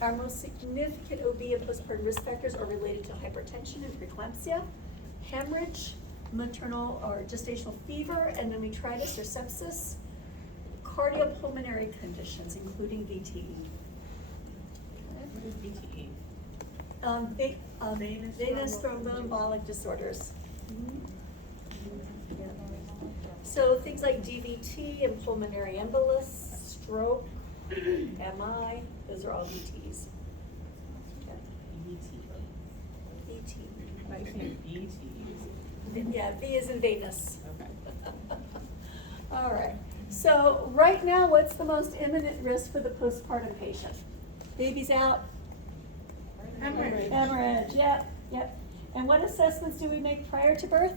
Our most significant OB and postpartum risk factors are related to hypertension and preeclampsia, hemorrhage, maternal or gestational fever, endometritis or sepsis, cardiopulmonary conditions, including VTE. What is VTE? Venous thromboembolic disorders. Yeah. So things like DVT and pulmonary embolus, stroke, MI, those are all VTEs. Okay. VT. I think VTEs. Yeah, V is in Venus. Okay. All right. So right now, what's the most imminent risk for the postpartum patient? Baby's out. Hemorrhage. Hemorrhage. Yep. Yep. And what assessments do we make prior to birth?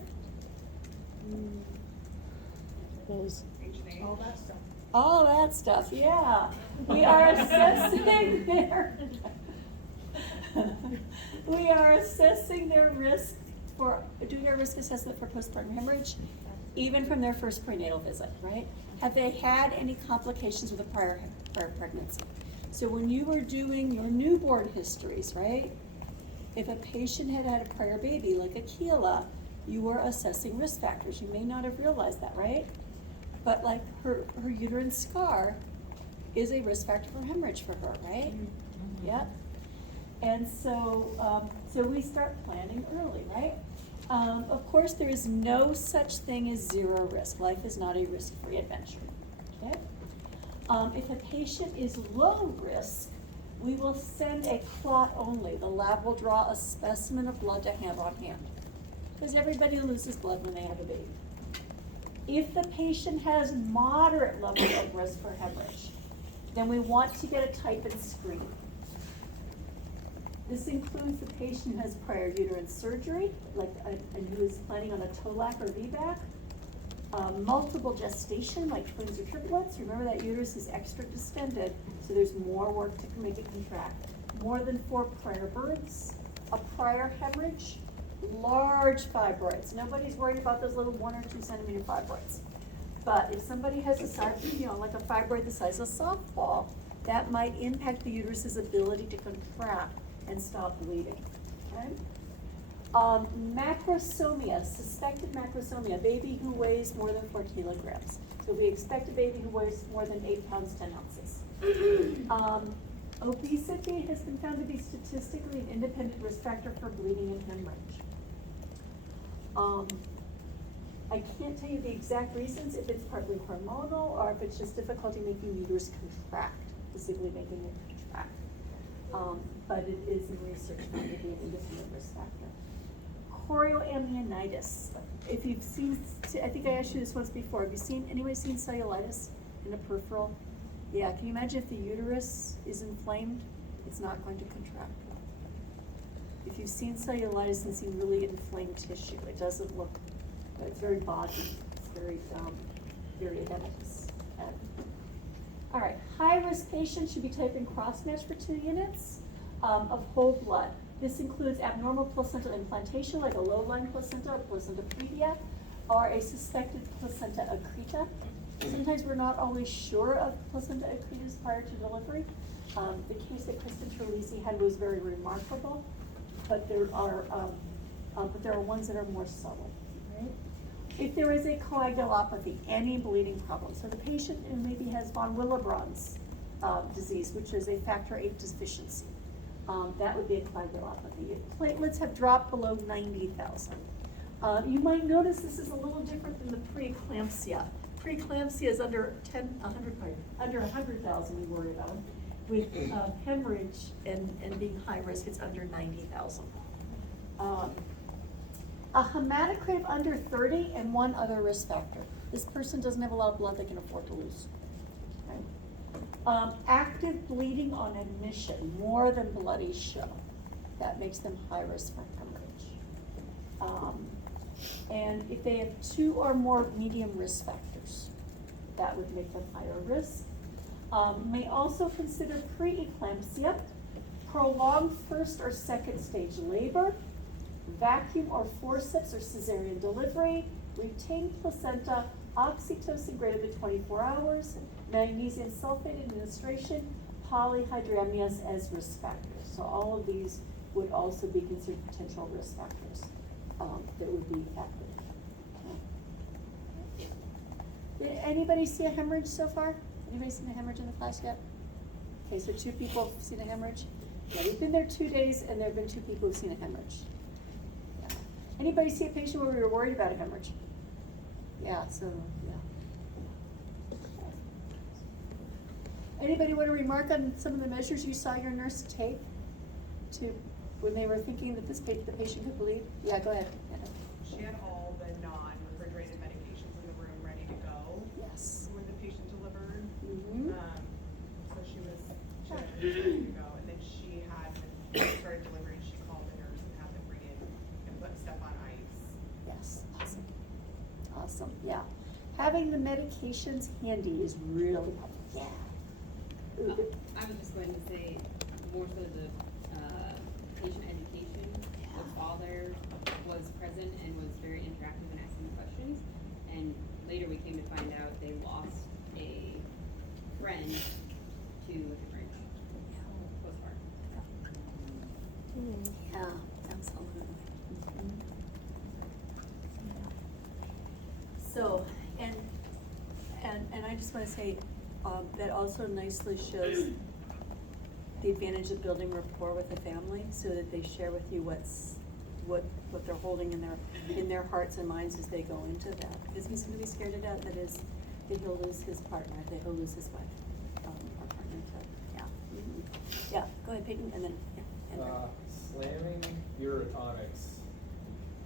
Those. All that stuff. All that stuff. Yeah. We are assessing their. We are assessing their risk for doing a risk assessment for postpartum hemorrhage, even from their first prenatal visit, right? Have they had any complications with a prior pregnancy? So when you were doing your newborn histories, right? If a patient had had a prior baby, like Akila, you were assessing risk factors. You may not have realized that, right? But like her uterine scar is a risk factor for hemorrhage for her, right? Mm-hmm. Yep. And so, so we start planning early, right? Of course, there is no such thing as zero risk. Life is not a risk-free adventure, okay? If a patient is low risk, we will send a clot only. The lab will draw a specimen of blood to have on hand, because everybody loses blood when they have a baby. If the patient has moderate level of risk for hemorrhage, then we want to get a type and screen. This includes the patient who has prior uterine surgery, and who is planning on a TOLAC or VBAC, multiple gestation, like twins or triplets. Remember that uterus is extra distended, so there's more work to make it contract. More than 4 prior births, a prior hemorrhage, large fibroids. Nobody's worried about those little 1 or 2 centimeter fibroids. But if somebody has a size, like a fibroid the size of a softball, that might impact the uterus's ability to contract and stop bleeding, okay? Macrosomia, suspected macrosomia, a baby who weighs more than 4 kilograms. So we expect a baby who weighs more than 8 pounds, 10 ounces. Obesity has been found to be statistically an independent risk factor for bleeding and hemorrhage. I can't tell you the exact reasons, if it's partly hormonal or if it's just difficulty making the uterus contract, physically making it contract. But it is in research found to be an independent risk factor. Chorioamnionitis. If you've seen, I think I asked you this once before, have you seen, anybody seen cellulitis in a peripheral? Yeah, can you imagine if the uterus is inflamed, it's not going to contract. If you've seen cellulitis and seen really inflamed tissue, it doesn't look, but it's very body, it's very edematous. All right, high-risk patients should be typed in cross-match for 2 units of whole blood. This includes abnormal placental implantation, like a low-lying placenta or placenta previa, or a suspected placenta accreta. Sometimes we're not always sure of placenta accretas prior to delivery. The case that Kristen Terlisi had was very remarkable, but there are ones that are more subtle. Right? If there is a coagulopathy, any bleeding problem, so the patient who maybe has von Willebrand's disease, which is a factor VIII deficiency, that would be a coagulopathy. If platelets have dropped below 90,000, you might notice this is a little different than the preeclampsia. Preeclampsia is under 100,000 we worry about. With hemorrhage and being high risk, it's under 90,000. A hematocrit of under 30 and one other risk factor. This person doesn't have a lot of blood they can afford to lose. Okay. Active bleeding on admission, more than bloody show. That makes them high risk for hemorrhage. And if they have 2 or more medium risk factors, that would make them higher risk. May also consider preeclampsia, prolonged first or second stage labor, vacuum or forceps or cesarean delivery, retained placenta, oxytocin greater than 24 hours, magnesium sulfate administration, polyhydramnios as risk factors. So all of these would also be considered potential risk factors that would be active. Did anybody see a hemorrhage so far? Anybody seen a hemorrhage in the class yet? Okay, so 2 people have seen a hemorrhage. Yeah, we've been there 2 days and there have been 2 people who've seen a hemorrhage. Yeah. Anybody see a patient where we were worried about a hemorrhage? Yeah, so, yeah. Anybody want to remark on some of the measures you saw your nurse take to, when they were thinking that the patient could bleed? Yeah, go ahead. Anna. She had all the non-refrigerated medications in the room ready to go Yes. when the patient delivered. Mm-hmm. So she was ready to go. And then she had, when she started delivering, she called the nurse and had them bring in and put stuff on ice. Yes, awesome. Awesome, yeah. Having the medications handy is really helpful. Yeah. Ooh, good. I was just going to say, more so the patient education. The father was present and was very interactive in asking the questions. And later we came to find out they lost a friend to hemorrhage. Postpartum. Yeah, absolutely. Mhm. So, and I just wanna say, that also nicely shows the advantage of building rapport with the family, so that they share with you what they're holding in their hearts and minds as they go into that. Because he's gonna be scared to death that he'll lose his partner, that he'll lose his wife, or partner, so, yeah. Mhm. Yeah, go ahead, Peyton, and then, yeah. Andrew. Slamming urotonics,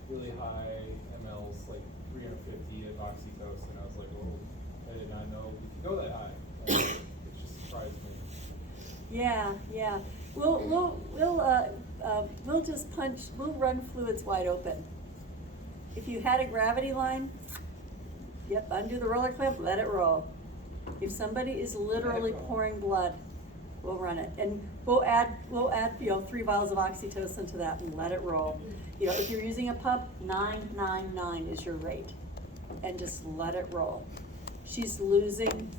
really high mLs, like 350 of oxytocin. I was like, oh, I did not know we could go that high. It just surprised me. Yeah, yeah. We'll just we'll run fluids wide open. If you had a gravity line, yep, undo the roller clip, let it roll. If somebody is literally pouring blood, we'll run it. And we'll add, 3 vials of oxytocin to that and let it roll. You know, if you're using a pump, 999 is your rate. And just let it roll. She's losing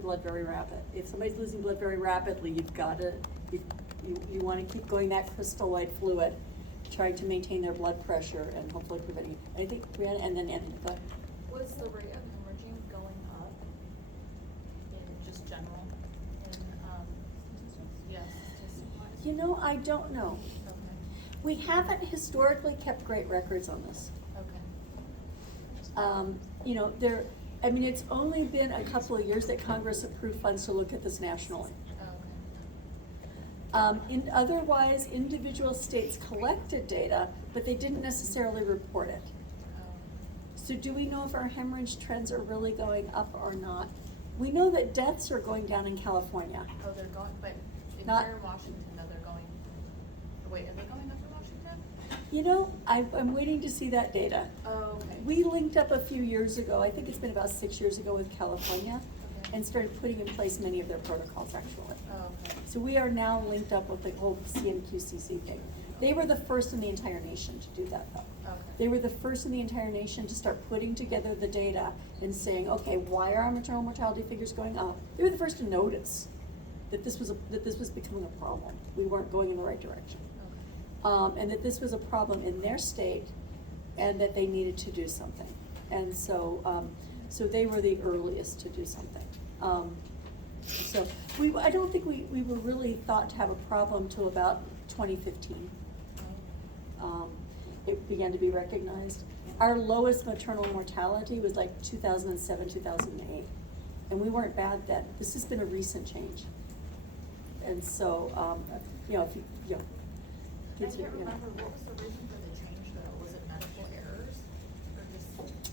blood very rapid. If somebody's losing blood very rapidly, you've got to, you want to keep going that crystal white fluid, trying to maintain their blood pressure and hopefully preventing anything. Brianna, and then Anthony, go ahead. Was the rate of hemorrhaging going up in just general, yes, statistics-wise? You know, I don't know. Okay, We haven't historically kept great records on this. okay. You know, it's only been a couple of years that Congress approved funds to look at this nationally. Okay. Otherwise, individual states collected data, but they didn't necessarily report it. So do we know if our hemorrhage trends are really going up or not? We know that deaths are going down in California. Oh, they're going, but in Not- here in Washington, though, they're going, wait, are they going up in Washington? You know, I'm waiting to see that data. Oh, okay. We linked up a few years ago, I think it's been about 6 years ago with California, Okay. and started putting in place many of their protocols actually. Oh, okay. So we are now linked up with the whole CMQCC thing. They were the first in the entire nation to do that though. Okay. They were the first in the entire nation to start putting together the data and saying, okay, why are our maternal mortality figures going up? They were the first to notice that this was becoming a problem. We weren't going in the right direction. Okay. And that this was a problem in their state and that they needed to do something. And so, so they were the earliest to do something. So I don't think we were really thought to have a problem till about 2015. It began to be recognized. Our lowest maternal mortality was like 2007, 2008. And we weren't bad then. This has been a recent change. And so, if you, I kids are, can't remember, what was the reason for the change though? Was it medical errors or just?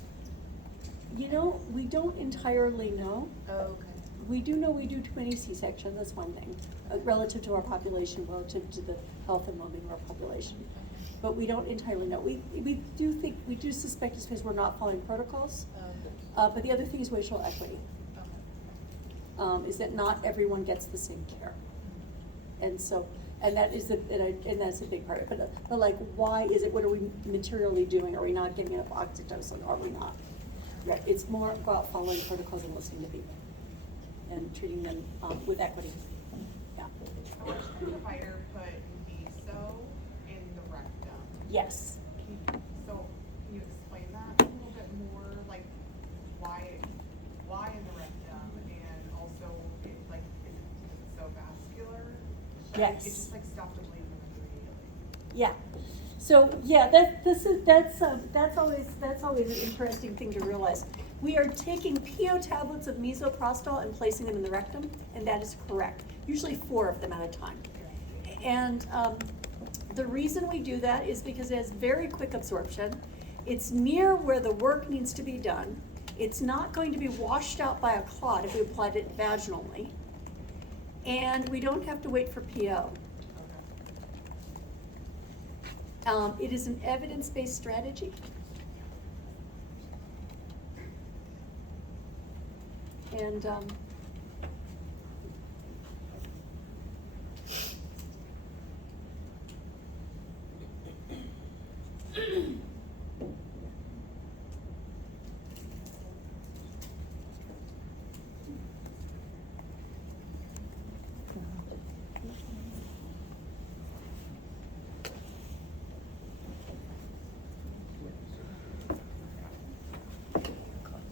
We don't entirely know. Oh, okay. We do know we do too many C-sections, that's one thing, relative to our population, relative to the health and well-being of our population. But we don't entirely know. We do suspect it's because we're not following protocols. But the other thing is racial equity, Okay. is that not everyone gets the same care. And so, and that's a big part of it. But like, why is it, what are we materially doing? Are we not giving enough oxytocin? Are we not? Right, it's more about following protocols and listening to people. and treating them, with equity. Yeah, I watched the provider put meso in the rectum. yes. Can you explain that a little bit more, like why in the rectum, and also is it so vascular? Yes. It just like stopped the bleeding immediately. Yeah, so, yeah, that's always an interesting thing to realize. We are taking PO tablets of misoprostol and placing them in the rectum, and that is correct, usually 4 of them at a time. And, the reason we do that is because it has very quick absorption. It's near where the work needs to be done. It's not going to be washed out by a clot if we applied it vaginally. And we don't have to wait for PO. It is an evidence-based strategy. And,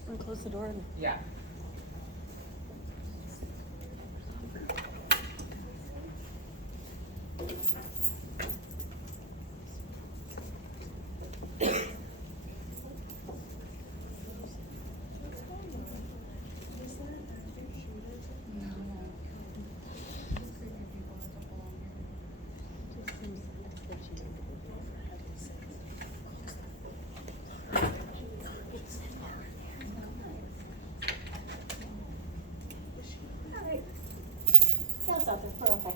wanna close the door and Yeah. yeah, it's out there, we're okay.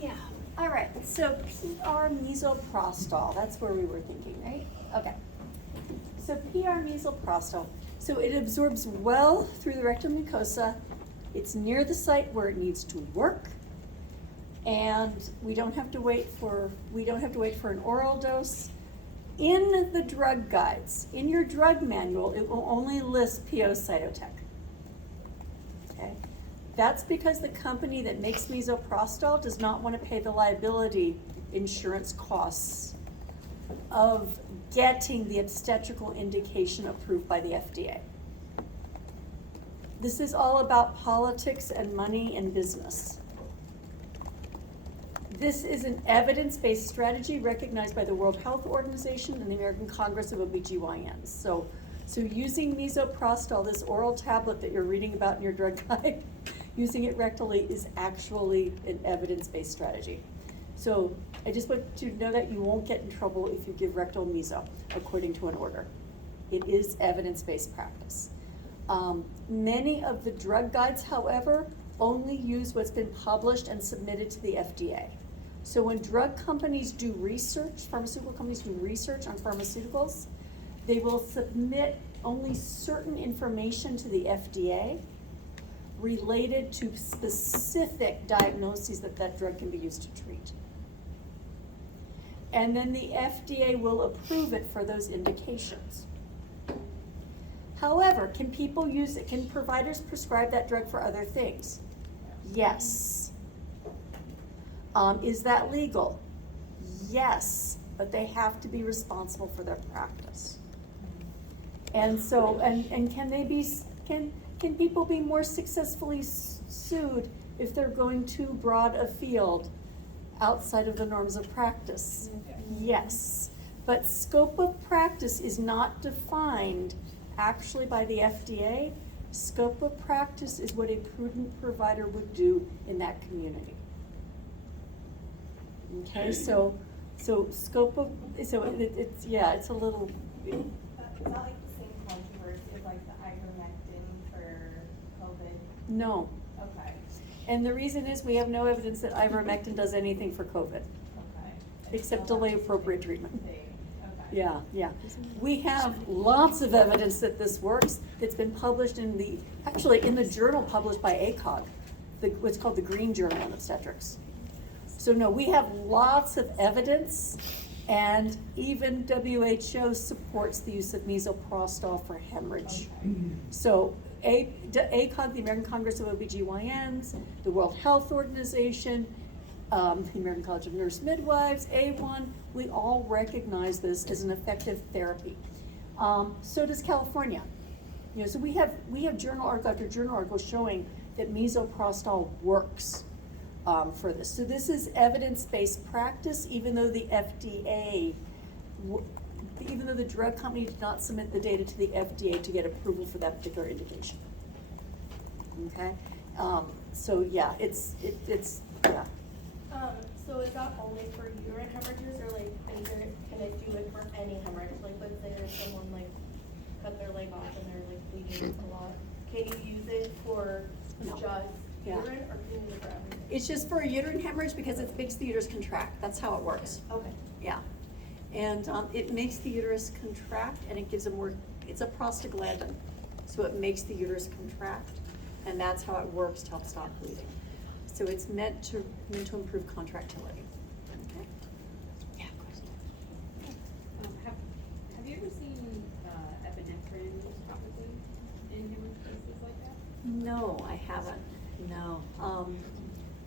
Yeah, all right, so PR misoprostol, that's where we were thinking, right? Okay. So PR misoprostol, so it absorbs well through the rectal mucosa. It's near the site where it needs to work. And we don't have to wait for an oral dose. In the drug guides, in your drug manual, it will only list PO cytotec. Okay? That's because the company that makes misoprostol does not want to pay the liability insurance costs of getting the obstetrical indication approved by the FDA. This is all about politics and money and business. This is an evidence-based strategy recognized by the World Health Organization and the American Congress of OBGYNs. So using misoprostol, this oral tablet that you're reading about in your drug guide, using it rectally is actually an evidence-based strategy. So I just want you to know that you won't get in trouble if you give rectal meso according to an order. It is evidence-based practice. Many of the drug guides, however, only use what's been published and submitted to the FDA. So when drug companies do research, pharmaceutical companies do research on pharmaceuticals, they will submit only certain information to the FDA related to specific diagnoses that drug can be used to treat. And then the FDA will approve it for those indications. However, can people use it? Can providers prescribe that drug for other things? Yes. Is that legal? Yes, but they have to be responsible for their practice. And so, and can people be more successfully sued if they're going too broad a field outside of the norms of practice? Yes, but scope of practice is not defined actually by the FDA. Scope of practice is what a prudent provider would do in that community. Okay, so scope of, it's a little. Is that like the same controversy of like the ivermectin for COVID? No. Okay. And the reason is we have no evidence that ivermectin does anything for COVID, Okay. except delay appropriate treatment. Okay. Yeah. We have lots of evidence that this works. It's been published in the journal published by ACOG, what's called the Green Journal on Obstetrics. So no, we have lots of evidence And even WHO supports the use of misoprostol for hemorrhage. So ACOG, the American Congress of OBGYNs, the World Health Organization, the American College of Nurse Midwives, A1, we all recognize this as an effective therapy. So does California. You know, so we have journal article after journal article showing that misoprostol works for this. So this is evidence-based practice, even though the FDA, even though the drug company did not submit the data to the FDA to get approval for that particular indication. Okay, so yeah, it's yeah. So is that only for uterine hemorrhages, or like, can I do it for any hemorrhage? Like, let's say there's someone like cut their leg off and they're like bleeding a lot. Can you use it for No. just Yeah. uterine, or can you use it for everything? It's just for a uterine hemorrhage because it makes the uterus contract. That's how it works. Okay. Yeah. And it makes the uterus contract and it gives a more, it's a prostaglandin. So it makes the uterus contract and that's how it works to help stop bleeding. So it's meant to improve contractility. Okay? Yeah, of course. Have you ever seen epinephrine topically in hemorrhage cases like that? No, I haven't. No.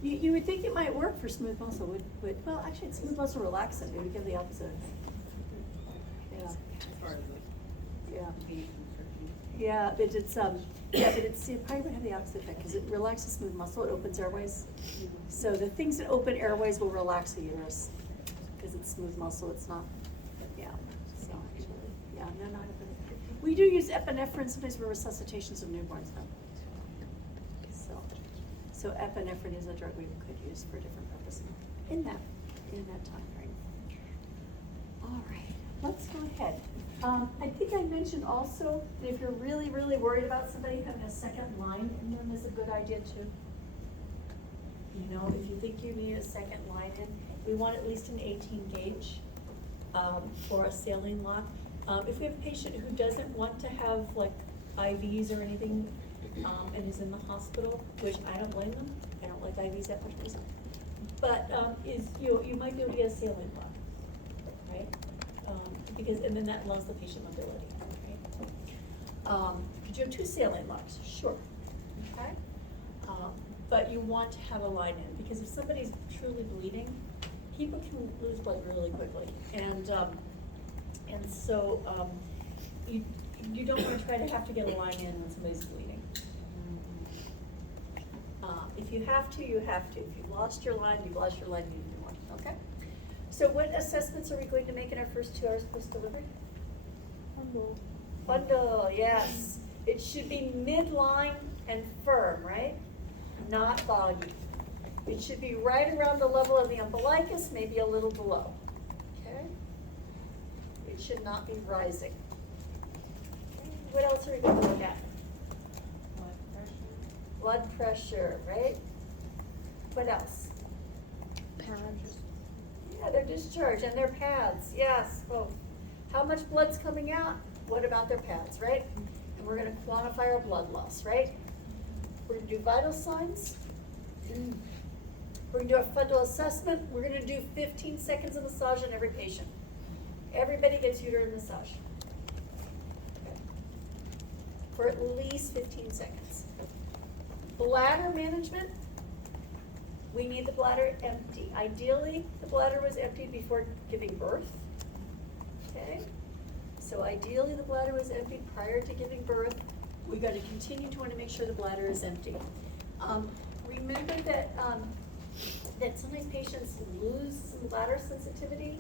You would think it might work for smooth muscle. Well, actually, it's smooth muscle relaxant. It would give the opposite. Yeah. As far as like Yeah. pain constriction. Yeah, but it probably would have the opposite effect because it relaxes smooth muscle. It opens airways. So the things that open airways will relax the uterus because it's smooth muscle. It's not. Yeah. So actually, yeah, no, not epinephrine. We do use epinephrine sometimes for resuscitations of newborns, though. So epinephrine is a drug we could use for different purposes in that time frame. All right, let's go ahead. I think I mentioned also that if you're really, really worried about somebody having a second line in them is a good idea too. You know, if you think you need a second line in, we want at least an 18 gauge for a saline lock. If we have a patient who doesn't want to have like IVs or anything, and is in the hospital, which I don't blame them. I don't like IVs that much myself. But you might be able to get a saline lock, right? Because and then that allows the patient mobility, right? Could you have 2 saline locks? Sure. Okay. But you want to have a line in because if somebody's truly bleeding, people can lose blood really quickly, and so you don't want to try to have to get a line in when somebody's bleeding. If you have to, you have to. If you've lost your line, you've lost your line, you need one, okay? So what assessments are we going to make in our first 2 hours post-delivery? Bundle, yes. It should be midline and firm, right? Not boggy. It should be right around the level of the umbilicus, maybe a little below, okay? It should not be rising. What else are we going to look at? Blood pressure, right? What else? Pads. Yeah, their discharge and their pads, yes, both. How much blood's coming out? What about their pads, right? And we're gonna quantify our blood loss, right? We're gonna do vital signs. We're gonna do a fundal assessment. We're gonna do 15 seconds of massage on every patient. Everybody gets uterine massage. Okay. For at least 15 seconds. Bladder management, we need the bladder empty. Ideally, the bladder was emptied before giving birth, okay? So ideally, the bladder was emptied prior to giving birth. We gotta continue to wanna make sure the bladder is empty. Remember that, that sometimes patients lose some bladder sensitivity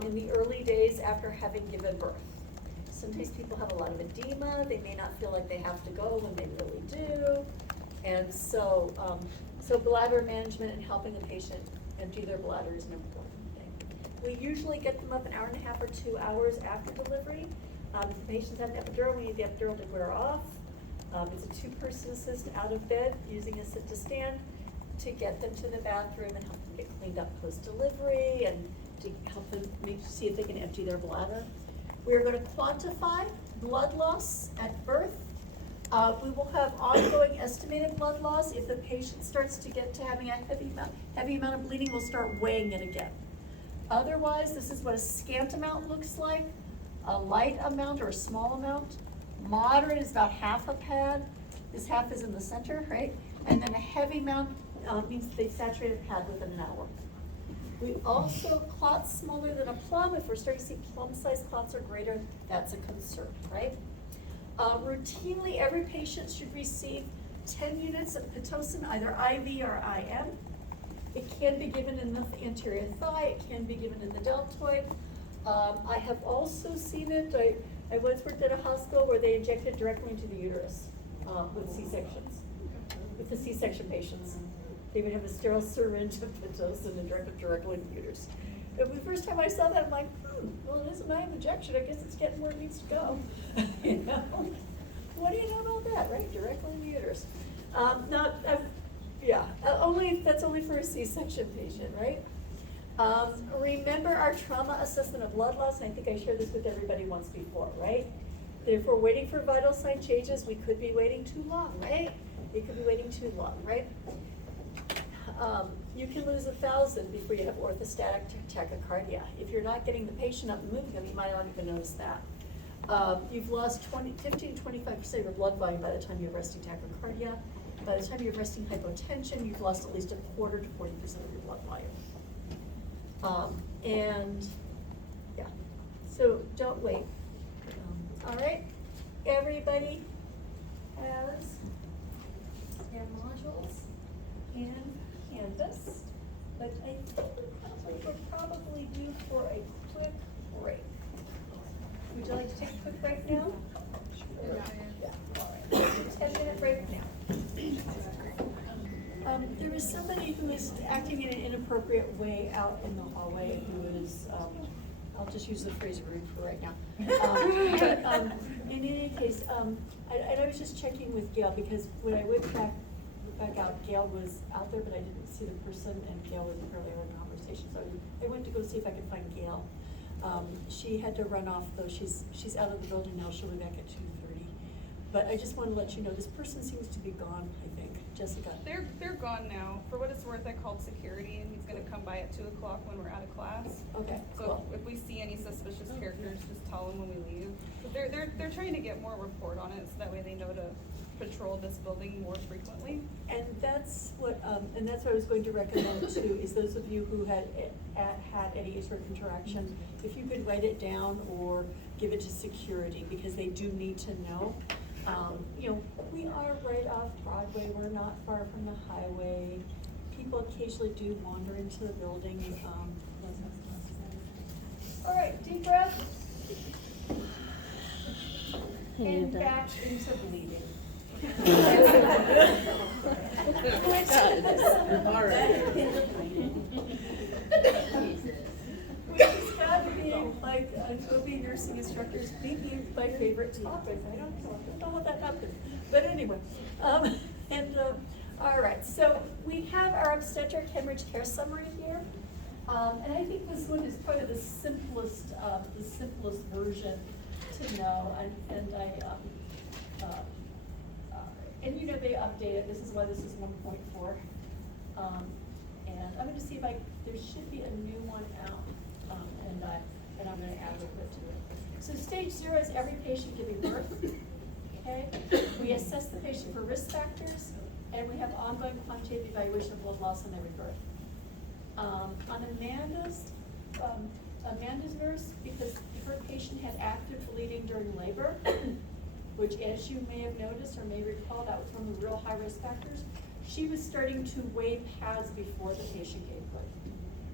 in the early days after having given birth. Sometimes people have a lot of edema, they may not feel like they have to go when they really do. And so, so bladder management and helping the patient empty their bladder is an important thing. We usually get them up an hour and a half or 2 hours after delivery. If the patients have an epidural, we need the epidural to wear off. It's a 2-person assist out of bed using a sit to stand to get them to the bathroom and help them get cleaned up post-delivery and to help them see if they can empty their bladder. We're going to quantify blood loss at birth. We will have ongoing estimated blood loss. If the patient starts to get to having a heavy amount of bleeding, we'll start weighing it again. Otherwise, this is what a scant amount looks like, a light amount or a small amount. Moderate is about half a pad, this half is in the center, right? And then a heavy amount means they saturated pad within an hour. We also, clots smaller than a plum, if we're starting to see plum-sized clots or greater, that's a concern, right? Routinely, every patient should receive 10 units of Pitocin, either IV or IM. It can be given in the anterior thigh, it can be given in the deltoid. I have also seen it, I once worked at a hospital where they injected directly into the uterus with C-sections, with the C-section patients. They would have a sterile syringe of Pitocin and direct it directly into the uterus. And the first time I saw that, I'm like, well, it is an IM injection, I guess it's getting where it needs to go. You know? What do you know about that, right? Directly in the uterus. That's only for a C-section patient, right? Remember our trauma assessment of blood loss, and I think I shared this with everybody once before, right? If we're waiting for vital sign changes, we could be waiting too long, right? It could be waiting too long, right? You can lose 1,000 before you have orthostatic tachycardia. If you're not getting the patient up and moving them, you might not even notice that. You've lost 15 to 25% of your blood volume by the time you have resting tachycardia. By the time you have resting hypotension, you've lost at least a quarter to 40% of your blood volume. And yeah, so don't wait. All right, everybody has their modules in Canvas, but I think we're probably due for a quick break. Would you like to take a quick break now? Yeah. All right. 10-minute break now. There was somebody who was acting in an inappropriate way out in the hallway who was, I'll just use the phrase rude for right now. In any case, I was just checking with Gail because when I went back out, Gail was out there, but I didn't see the person, and Gail was apparently having a conversation. So I went to go see if I could find Gail. She had to run off though. She's out of the building now. She'll be back at 2:30. But I just want to let you know, this person seems to be gone, I think. Jessica. They're gone now. For what it's worth, I called security and he's gonna come by at 2 o'clock when we're out of class. Okay, So cool. if we see any suspicious characters, just tell them when we leave. But they're trying to get more report on it, so that way they know to patrol this building more frequently. And that's what I was going to recommend too, is those of you who had any sort of interaction, if you could write it down or give it to security, because they do need to know. You know, we are right off Broadway, we're not far from the highway. People occasionally do wander into the building. All right, deep breath. And back into bleeding. Which has got to be like OB nursing instructors, maybe my favorite topic. I don't know how that happened, but anyway. All right, so we have our obstetric hemorrhage care summary here. And I think this one is probably the simplest version to know. And you know, they update it. This is why this is 1.4. And I'm gonna see if there should be a new one out. And I'm gonna add a little bit to it. So stage 0 is every patient giving birth. Okay? We assess the patient for risk factors, and we have ongoing quantitative evaluation of blood loss on every birth. On Amanda's nurse, because her patient had active bleeding during labor, which, as you may have noticed or may recall, that was one of the real high risk factors. She was starting to weigh pads before the patient gave birth,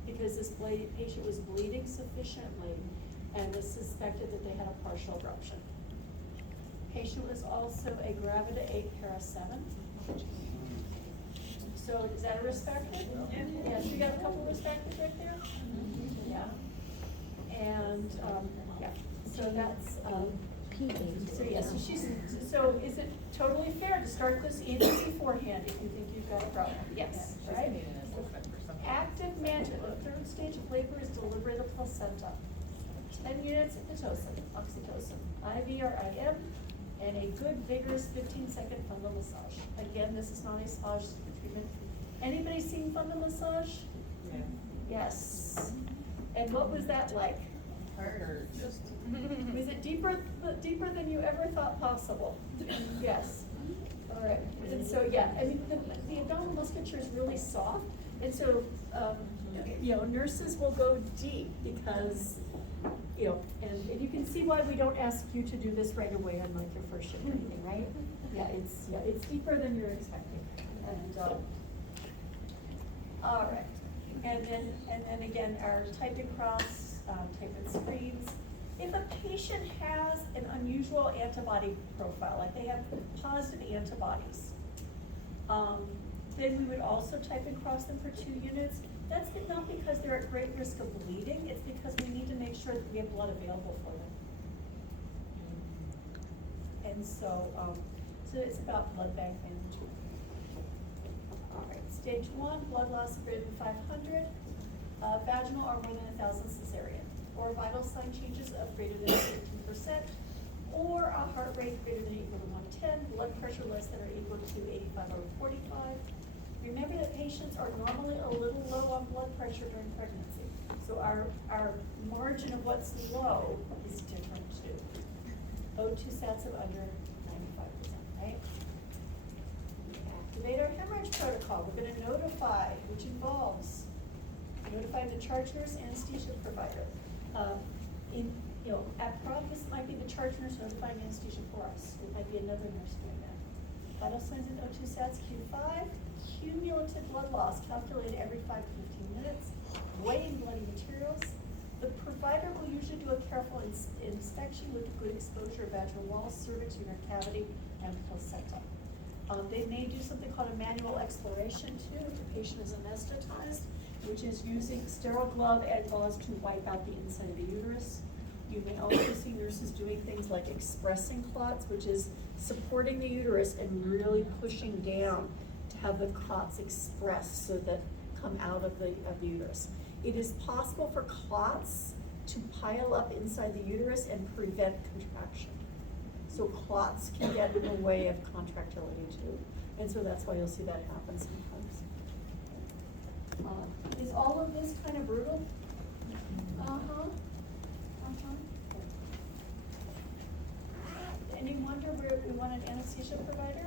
because this patient was bleeding sufficiently and was suspected that they had a partial rupture. Patient was also a Gravida 8 Para 7. So is that a risk factor? Yeah, so you got a couple of risk factors right there? Yeah. And, yeah, so that's, so yeah, so is it totally fair to start this even beforehand if you think you've got a problem? Yes, right? Active management, the third stage of labor is delivery of the placenta. 10 units of Pitocin, oxytocin, IV or IM, and a good vigorous 15-second fundal massage. Again, this is not a massage treatment. Anybody seen fundal massage? Yeah. Yes. And what was that like? Harder. Was it deeper than you ever thought possible? Yes. All right, and so, yeah, I mean, the abdominal musculature is really soft, and so, nurses will go deep because, and you can see why we don't ask you to do this right away on like your first shift or anything, right? Yeah, it's deeper than you're expecting, and, all right. And then again, our type and cross, type and screens. If a patient has an unusual antibody profile, like they have positive antibodies, then we would also type and cross them for 2 units. That's not because they're at great risk of bleeding, it's because we need to make sure that we have blood available for them. And so it's about blood bank management. All right, stage 1, blood loss greater than 500, vaginal or more than 1,000 cesarean, or vital sign changes of greater than 15%, or a heart rate greater than or equal to 110, blood pressure less than or equal to 85/45. Remember that patients are normally a little low on blood pressure during pregnancy. So our margin of what's low is different too. O2 sats of under 95%, right? Activate our hemorrhage protocol. We're gonna notify, which involves notifying the charge nurse, anesthesia provider. At practice, it might be the charge nurse notifying anesthesia for us. It might be another nurse doing that. Vital signs in O2 sats, Q5, cumulative blood loss calculated every 5 to 15 minutes, weighing bloody materials. The provider will usually do a careful inspection with good exposure of vaginal walls, cervix, urinary cavity, and placenta. They may do something called a manual exploration too, if the patient is anesthetized, which is using sterile glove and gauze to wipe out the inside of the uterus. You may also see nurses doing things like expressing clots, which is supporting the uterus and really pushing down to have the clots express so that come out of the uterus. It is possible for clots to pile up inside the uterus and prevent contraction. So clots can get in the way of contractility too. And so that's why you'll see that happen sometimes. Is all of this kind of brutal? Any wonder where we want an anesthesia provider?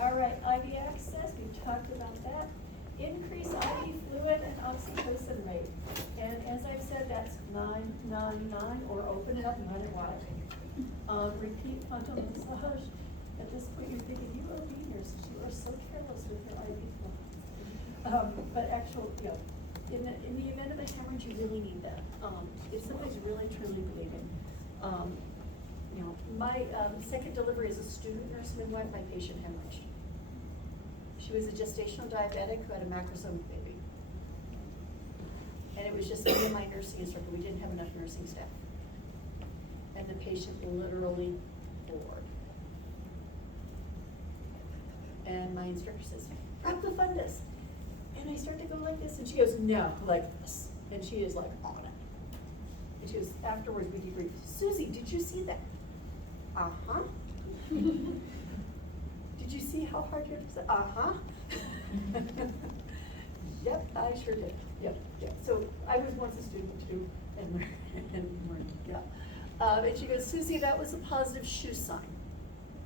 All right, IV access, we talked about that. Increase IV fluid and oxytocin rate. And as I've said, that's 999, or open it up and let it water. Repeat frontal massage. At this point, you're thinking, you OB nurses, you are so careless with your IV fluid. But actual, in the event of a hemorrhage, you really need that. If somebody's really truly bleeding. My second delivery as a student nurse midwife, my patient hemorrhaged. She was a gestational diabetic who had a macrosome baby. And it was just me and my nursing instructor. We didn't have enough nursing staff. And the patient literally floored. And my instructor says, wrap the fundus. And I start to go like this, and she goes, no, like this. And she is like on it. And she goes, afterwards we debrief, Susie, did you see that? Uh-huh. Did you see how hard your, uh-huh. Yep, I sure did. Yep. So I was once a student too, and and she goes, Susie, that was a positive shoe sign.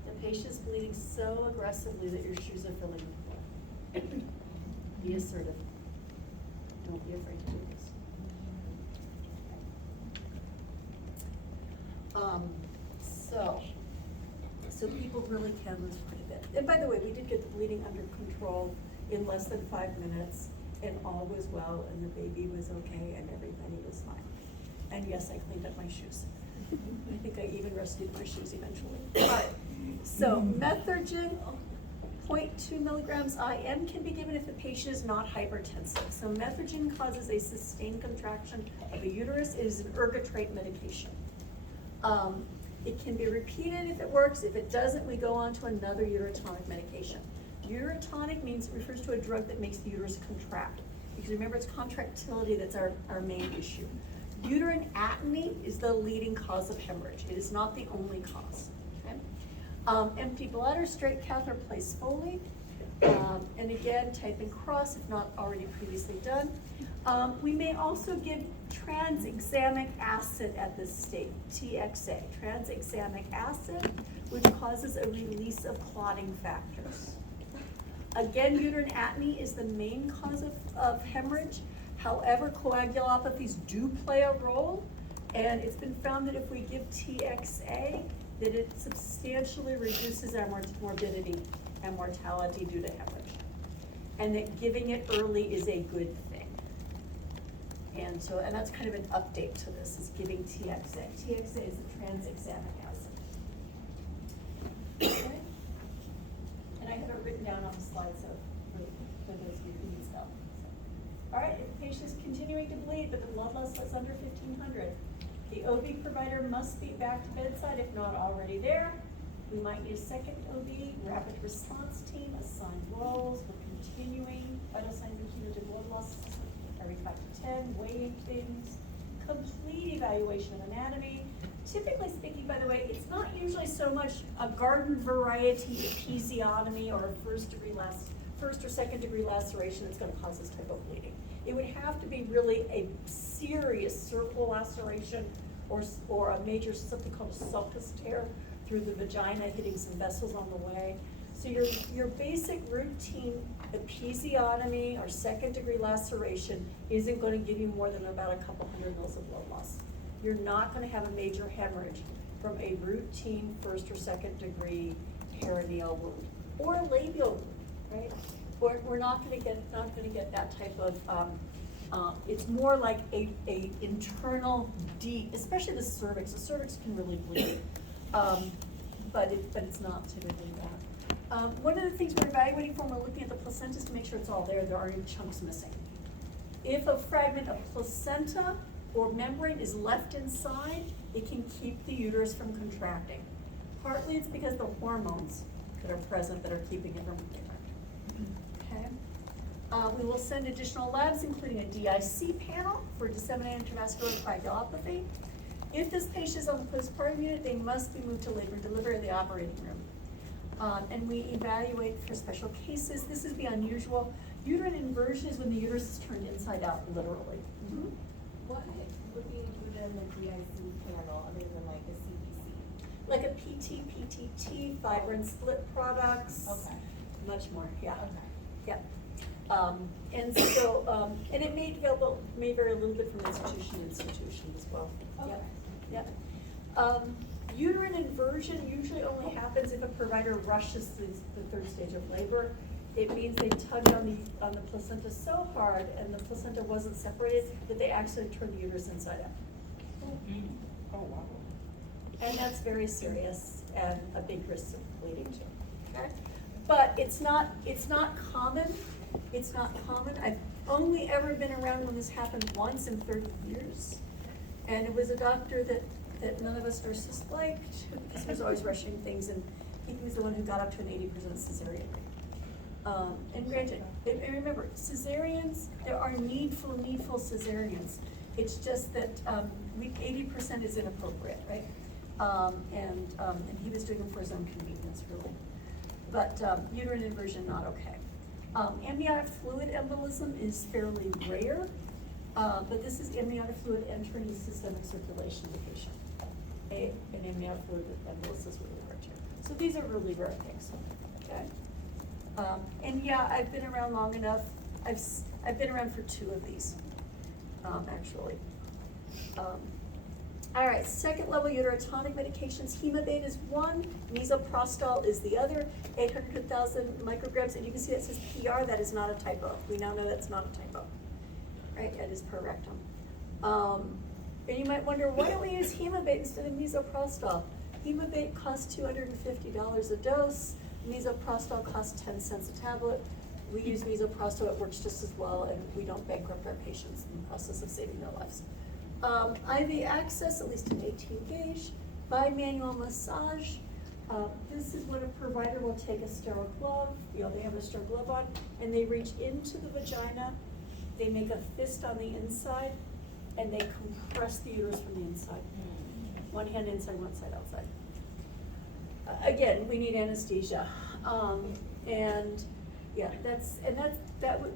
The patient's bleeding so aggressively that your shoes are filling with blood. Be assertive. Don't be afraid to do this. So people really can lose quite a bit. And by the way, we did get the bleeding under control in less than 5 minutes, and all was well, and the baby was okay, and everybody was fine. And yes, I cleaned up my shoes. I think I even rescued my shoes eventually. All right. So Methergin, 0.2 milligrams IM can be given if the patient is not hypertensive. So Methergin causes a sustained contraction of the uterus. It is an ergotrate medication. It can be repeated if it works. If it doesn't, we go on to another urotonic medication. Urotonic refers to a drug that makes the uterus contract. Because remember, it's contractility that's our main issue. Uterine atony is the leading cause of hemorrhage. It is not the only cause. Okay? Empty bladder, straight catheter placed Foley. And again, type in cross if not already previously done. We may also give tranexamic acid at this stage, TXA, tranexamic acid, which causes a release of clotting factors. Again, uterine atony is the main cause of hemorrhage. However, coagulopathies do play a role, and it's been found that if we give TXA, that it substantially reduces our morbidity and mortality due to hemorrhage. And that giving it early is a good thing. And so, and that's kind of an update to this, is giving TXA. TXA is the tranexamic acid. Okay. And I have it written down on the slide, so for those of you who need stuff. All right, if the patient is continuing to bleed, but the blood loss is under 1,500, the OB provider must be back to bedside if not already there. We might need a second OB, rapid response team, assigned roles. We're continuing vital signs of cumulative blood loss, every 5 to 10, weighing things, complete evaluation of anatomy. Typically speaking, by the way, it's not usually so much a garden variety episiotomy or first or second degree laceration that's going to cause this type of bleeding. It would have to be really a serious cervical laceration or a major, something called a sulcus tear through the vagina, hitting some vessels on the way. So your basic routine episiotomy or second degree laceration isn't going to give you more than about a couple hundred mils of blood loss. You're not going to have a major hemorrhage from a routine first or second degree perineal wound or a labial wound, right? We're not going to get that type of. It's more like a internal deep, especially the cervix. The cervix can really bleed, but it's not typically that. One of the things we're evaluating for when we're looking at the placenta is to make sure it's all there. There aren't any chunks missing. If a fragment of placenta or membrane is left inside, it can keep the uterus from contracting. Partly it's because the hormones that are present that are keeping it from contracting. Okay. We will send additional labs, including a DIC panel for disseminated intravascular coagulopathy. If this patient is on the postpartum unit, they must be moved to labor and delivery in the operating room. And we evaluate for special cases. This is the unusual. Uterine inversion is when the uterus is turned inside out, literally. Mm-hmm. What would be included in the DIC panel other than like a CPC? Like a PT, PTT, fibrin split products. Okay. Much more, yeah. Okay. Yeah. And so, and it may vary a little bit from institution to institution as well. Okay. Yeah. Yeah. Uterine inversion usually only happens if a provider rushes the third stage of labor. It means they tugged on the placenta so hard and the placenta wasn't separated that they actually turned the uterus inside out. Oh, wow. And that's very serious and a big risk of bleeding too. Okay? But it's not common. It's not common. I've only ever been around when this happened once in 30 years. And it was a doctor that none of us nurses liked, because he was always rushing things, and he was the one who got up to an 80% cesarean rate. And granted, and remember, cesareans, there are needful cesareans. It's just that 80% is inappropriate, right? And he was doing them for his own convenience, really. But uterine inversion, not okay. Amniotic fluid embolism is fairly rare, but this is amniotic fluid entering the systemic circulation of the patient. An amniotic fluid embolus is really rare too. So these are really rare things, okay? And yeah, I've been around long enough. I've been around for 2 of these, actually. All right, second level uterotonic medications. Hemabate is one, misoprostol is the other, 800,000 micrograms, and you can see that says PR, that is not a typo. We now know that's not a typo, right? That is per rectum. And you might wonder, why don't we use Hemabate instead of misoprostol? Hemabate costs $250 a dose, misoprostol costs 10 cents a tablet. We use misoprostol, it works just as well, and we don't bankrupt our patients in the process of saving their lives. IV access, at least an 18 gauge, bimanual massage. This is when a provider will take a sterile glove, they have a sterile glove on, and they reach into the vagina, they make a fist on the inside, and they compress the uterus from the inside. One hand inside, one side outside. Again, we need anesthesia. And Yeah,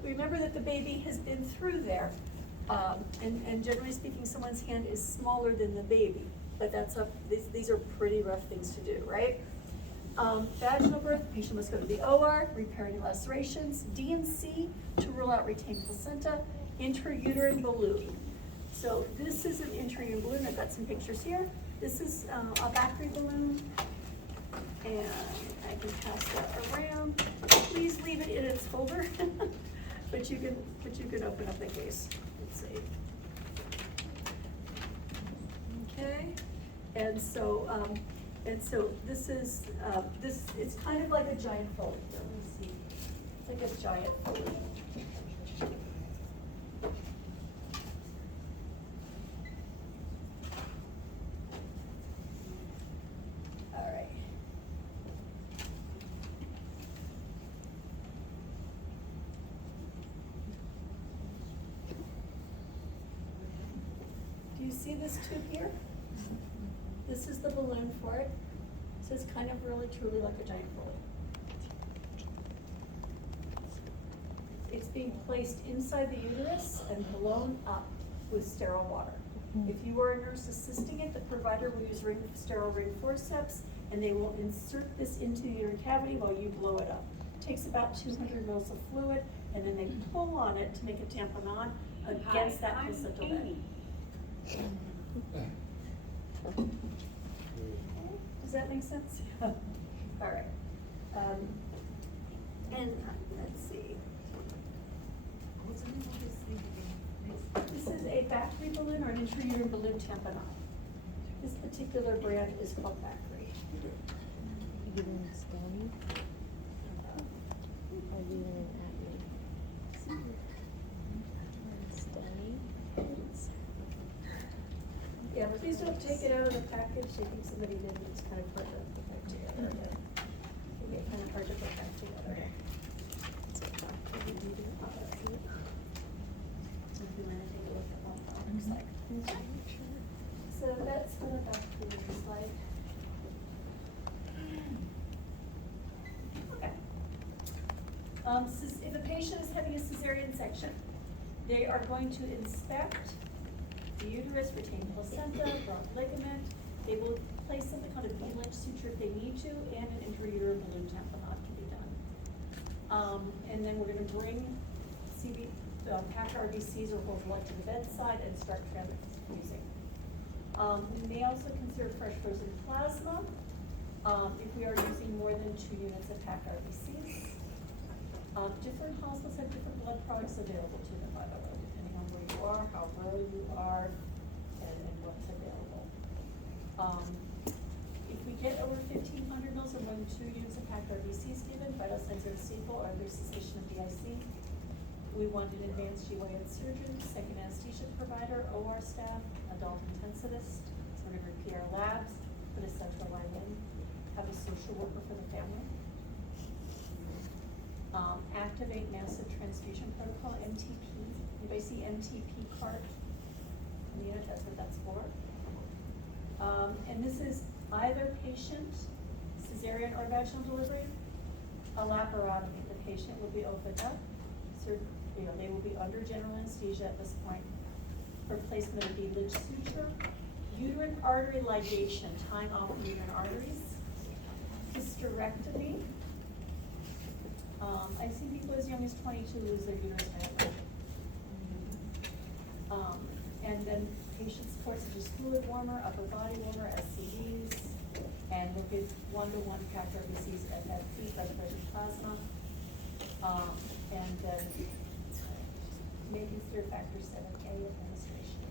remember that the baby has been through there. And generally speaking, someone's hand is smaller than the baby, but these are pretty rough things to do, right? Vaginal birth, the patient must go to the OR, repairing lacerations, D&C to rule out retained placenta, intrauterine balloon. So this is an intrauterine balloon, I've got some pictures here. This is a Bacri balloon, and I can pass that around. Please leave it in its folder, but you can open up the case. Let's see. Okay, and so this is, it's kind of like a giant Foley. Let me see. It's like a giant Foley. All right. Do you see this tube here? This is the balloon for it. So it's kind of really truly like a giant Foley. It's being placed inside the uterus and blown up with sterile water. If you are a nurse assisting it, the provider will use sterile ring forceps, and they will insert this into the uterine cavity while you blow it up. It takes about 200 mils of fluid, and then they pull on it to make a tamponade against that placental bed. Does that make sense? All right. And let's see. This is a Bacri balloon or an intrauterine balloon tamponade. This particular brand is called Bacri. Are you doing a study? Are you doing an study? Yeah, but please don't take it out of the package. I think somebody did, it's kind of hard to put back together. It'd be kind of hard to put back together. If you want to take a look at what that looks like. So that's what a Bacri looks like. Okay. If a patient is having a cesarean section, they are going to inspect the uterus, retained placenta, broad ligament. They will place something called a B-Lynch suture if they need to, and an intrauterine balloon tamponade can be done. And then we're gonna bring packed RBCs or hold blood to the bedside and start transfusing. We may also consider fresh frozen plasma if we are using more than 2 units of packed RBCs. Different hospitals have different blood products available to them, by the way, depending on where you are, how rural you are, and what's available. If we get over 1,500 mils or more than 2 units of packed RBCs given, vital signs are stable or there's cessation of DIC, we want an advanced GYN surgeon, second anesthesia provider, OR staff, adult intensivist. So we're gonna repeat our labs, put a central line in, have a social worker for the family. Activate massive transfusion protocol, MTP. Anybody see MTP card? Yeah, that's what that's for. And this is either patient, cesarean or vaginal delivery, a laparotomy. The patient will be opened up, they will be under general anesthesia at this point. Replacement of B-Lynch suture, uterine artery ligation, tying off the uterine arteries, hysterectomy. I've seen people as young as 22 lose their uterus by operation. And then patient support such as fluid warmer, upper body warmer, SCDs, and we'll give 1-to-1 packed RBCs at FP, blood pressure plasma. And then may consider factor 7A administration.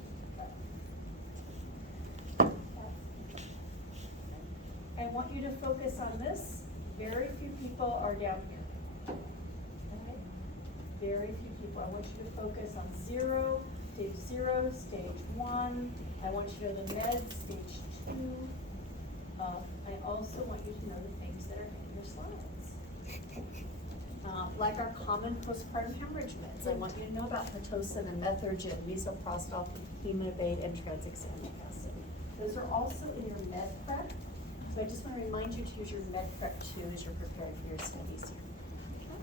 I want you to focus on this. Very few people are down here. Okay? Very few people. I want you to focus on stage 0, stage 1. I want you to know the meds, stage 2. I also want you to know the things that are in your slides. Like our common postpartum hemorrhage meds. I want you to know about Pitocin and Methergin, misoprostol, Hemabate, and tranexamic acid. Those are also in your med prep. So I just want to remind you to use your med prep too as you're preparing for your studies here. Okay?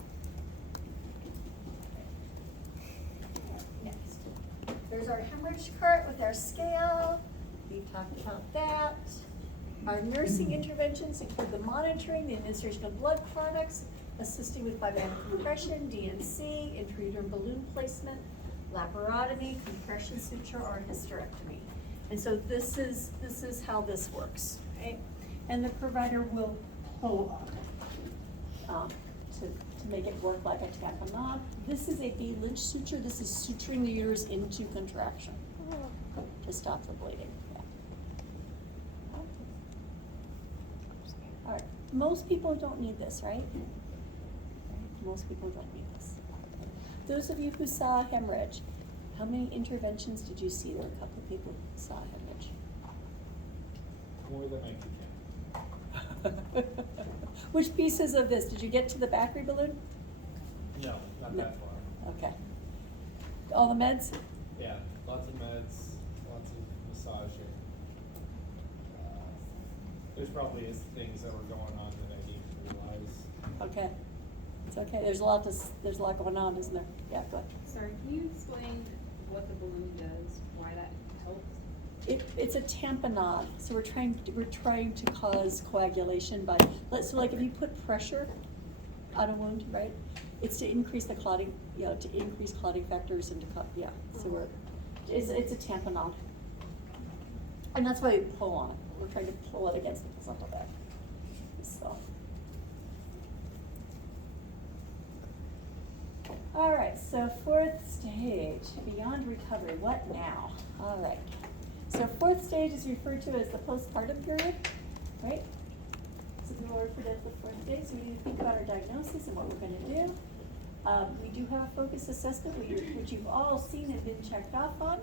our hemorrhage cart with our scale. We've talked about that. Our nursing interventions include the monitoring, the administration of blood products, assisting with bimatic compression, DNC, intrauterine balloon placement, laparotomy, compression suture, or hysterectomy. And so this is how this works, right? And the provider will pull on it to make it work like a tamponade. This is a V. Lynch suture. This is suturing the uterus into contraction to stop the bleeding. Yeah. All right. Most people don't need this, right? Most people don't need this. Those of you who saw a hemorrhage, how many interventions did you see? There were a couple of people who saw a hemorrhage. More than I can. Which pieces of this? Did you get to the Bacry balloon? No, not No. that far. Okay. All the meds? Yeah, lots of meds, lots of massaging. There's probably things that were going on that I need to realize. Okay. It's okay. There's a lot going on, isn't there? Yeah, go ahead. Sorry, can you explain what the balloon does, why that helps? It's a tamponade, so we're trying to cause coagulation by, so like if you put pressure on a wound, right? It's to increase the clotting, to increase clotting factors and so it's a tamponade. And that's why we pull on it. We're trying to pull it against the muscle back. So. All right, so fourth stage, beyond recovery, what now? All right. So fourth stage is referred to as the postpartum period, right? So people refer to it as the fourth stage. So we need to think about our diagnosis and what we're going to do. We do have a focus assessment, which you've all seen and been checked off on.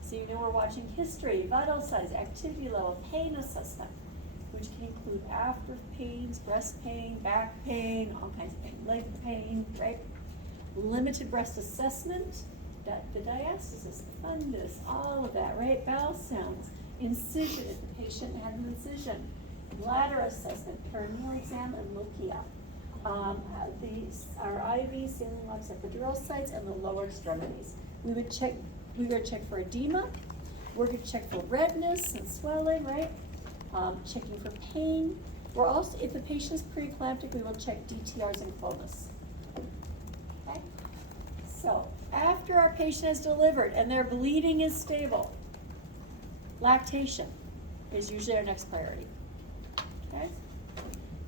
So you know we're watching history, vital signs, activity level, pain assessment, which can include after pains, breast pain, back pain, all kinds of pain, leg pain, right? Limited breast assessment, the diastasis, the fundus, all of that, right? Bowel sounds, incision, if the patient had an incision, bladder assessment, perineal exam, and lochia. Our IV, saline locks, epidural sites, and the lower extremities. We would check for edema. We're going to check for redness and swelling, right? Checking for pain. We're also, if the patient's preeclamptic, we will check DTRs and clonus. Okay? So, after our patient has delivered and their bleeding is stable, lactation is usually our next priority. Okay?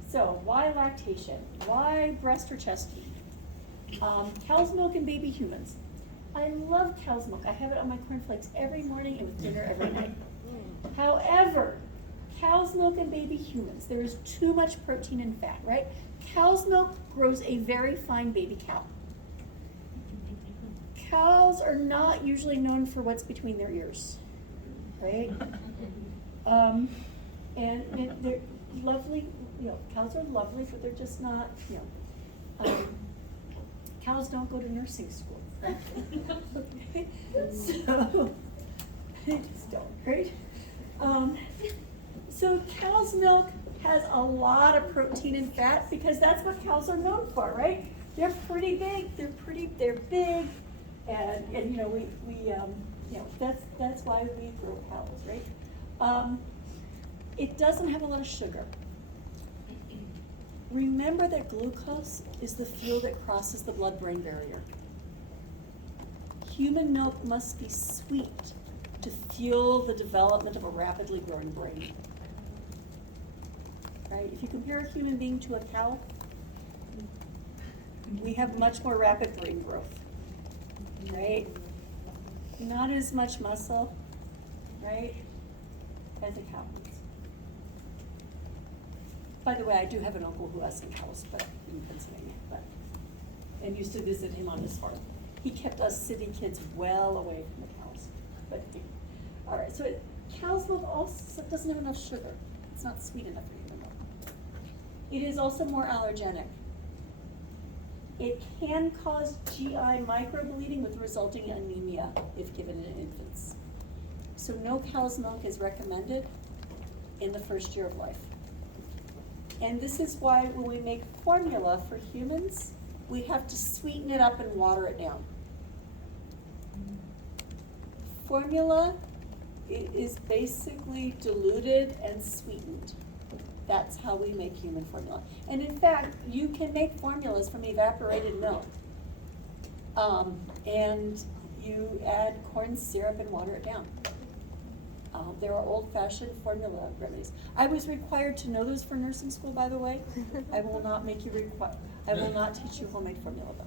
So, why lactation? Why breast or chest feed? Cow's milk in baby humans. I love cow's milk. I have it on my cornflakes every morning and with dinner every night. However, cow's milk in baby humans, there is too much protein and fat, right? Cow's milk grows a very fine baby cow. Cows are not usually known for what's between their ears, right? And they're lovely, cows are lovely, but they're just not, cows don't go to nursing school. Okay. So, they just don't, right? So cow's milk has a lot of protein and fat because that's what cows are known for, right? They're pretty big, they're big, and that's why we grow cows, right? It doesn't have a lot of sugar. Remember that glucose is the fuel that crosses the blood-brain barrier. Human milk must be sweet to fuel the development of a rapidly growing brain. Right? If you compare a human being to a cow, we have much more rapid brain growth. Right? Not as much muscle, right, as a cow. By the way, I do have an uncle who has some cows, but in Pennsylvania, and used to visit him on his farm. He kept us city kids well away from the cows. But all right, so cow's milk also doesn't have enough sugar. It's not sweet enough for human milk. It is also more allergenic. It can cause GI microbleeding with resulting anemia if given in infants. So no cow's milk is recommended in the first year of life. And this is why when we make formula for humans, we have to sweeten it up and water it down. Formula is basically diluted and sweetened. That's how we make human formula. And in fact, you can make formulas from evaporated milk. And you add corn syrup and water it down. There are old-fashioned formula remedies. I was required to know those for nursing school, by the way. I will not make you I will not teach you homemade formula though.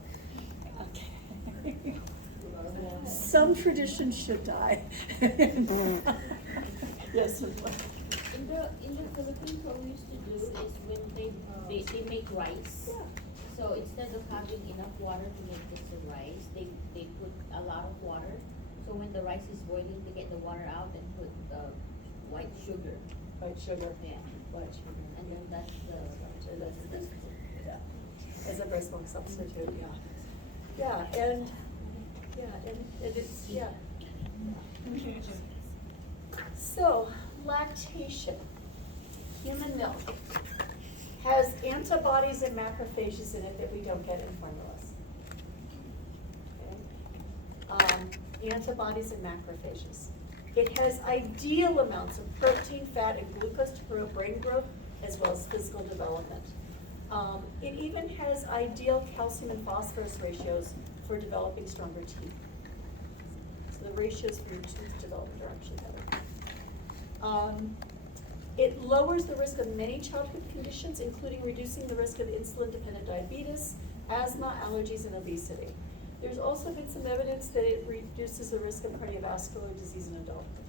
Okay. Some traditions should die. Yes. In the Philippines, what we used to do is when they make rice. Yeah. So instead of having enough water to make just the rice, they put a lot of water. So when the rice is boiling, they get the water out and put white sugar. White sugar. Yeah. White sugar. And then that's Yeah. As a breast milk substitute, yeah. Yeah, and it's, yeah. So, lactation, human milk, has antibodies and macrophages in it that we don't get in formulas. Okay? Antibodies and macrophages. It has ideal amounts of protein, fat, and glucose to promote brain growth as well as physical development. It even has ideal calcium and phosphorus ratios for developing stronger teeth. So the ratios for your tooth development are actually better. It lowers the risk of many childhood conditions, including reducing the risk of insulin-dependent diabetes, asthma, allergies, and obesity. There's also been some evidence that it reduces the risk of cardiovascular disease in adulthood.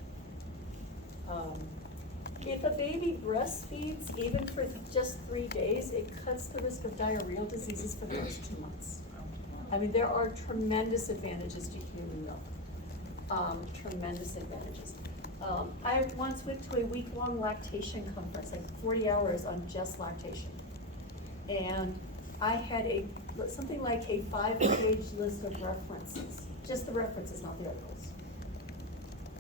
If a baby breastfeeds, even for just 3 days, it cuts the risk of diarrheal diseases for the first 2 months. I mean, there are tremendous advantages to human milk. Tremendous advantages. I once went to a week-long lactation conference, like 40 hours on just lactation. And I had something like a 5-page list of references, just the references, not the articles.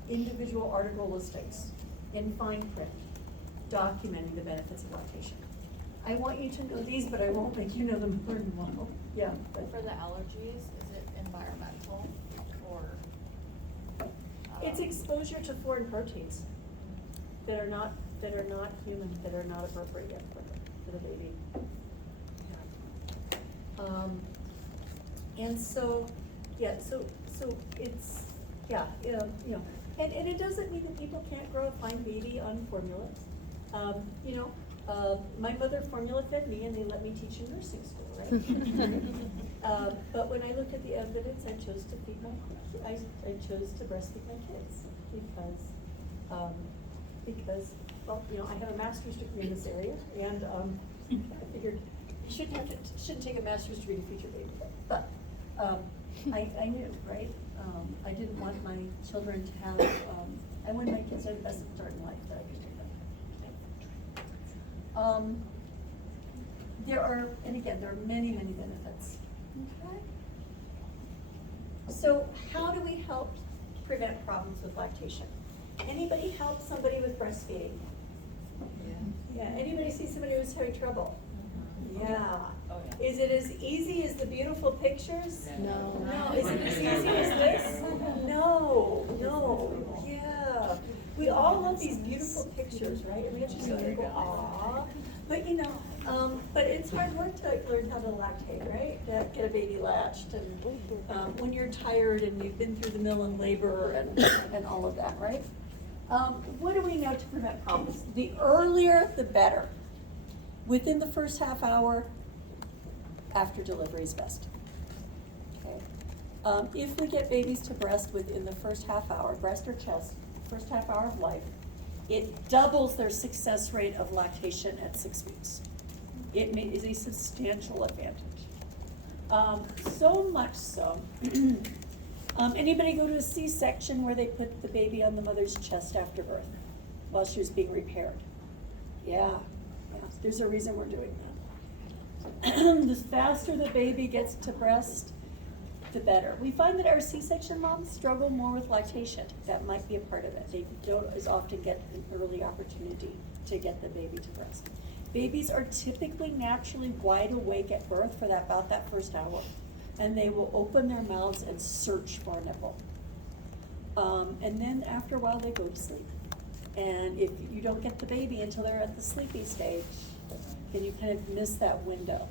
Individual article listings in fine print, documenting the benefits of lactation. I want you to know these, but I won't make you know them more than one. Yeah. But For the allergies, is it environmental or? it's exposure to foreign proteins that are not human, that are not appropriate yet for the baby. And so, yeah, so it's, yeah, you know, and it doesn't mean that people can't grow a fine baby on formula. My mother formula fed me and they let me teach in nursing school, right? But when I look at the evidence, I chose to breastfeed my kids because, well, I have a master's degree in this area, and I figured you shouldn't take a master's degree to feed your baby, but I knew, right? I didn't want my children to have, I wanted my kids to have the best start in life that I could give them. There are many, many benefits. Okay. So how do we help prevent problems with lactation? Anybody help somebody with breastfeeding? Yeah, anybody see somebody who's having trouble? Yeah. Oh, yeah. Is it as easy as the beautiful pictures? No. No, is it as easy as this? No, yeah. We all love these beautiful pictures, right? And we just go, aw. But but it's hard work to learn how to lactate, right? To get a baby latched and when you're tired and you've been through the mill and labor and all of that, right? What do we know to prevent problems? The earlier, the better. Within the first half hour after delivery is best. Okay. If we get babies to breast within the first half hour, breast or chest, first half hour of life, it doubles their success rate of lactation at 6 weeks. It is a substantial advantage. So much so. Anybody go to a C-section where they put the baby on the mother's chest after birth while she was being repaired? Yeah. There's a reason we're doing that. The faster the baby gets to breast, the better. We find that our C-section moms struggle more with lactation. That might be a part of it. They don't as often get an early opportunity to get the baby to breast. Babies are typically naturally wide awake at birth for about that first hour, and they will open their mouths and search for a nipple. And then after a while, they go to sleep. And if you don't get the baby until they're at the sleepy stage, then you kind of miss that window.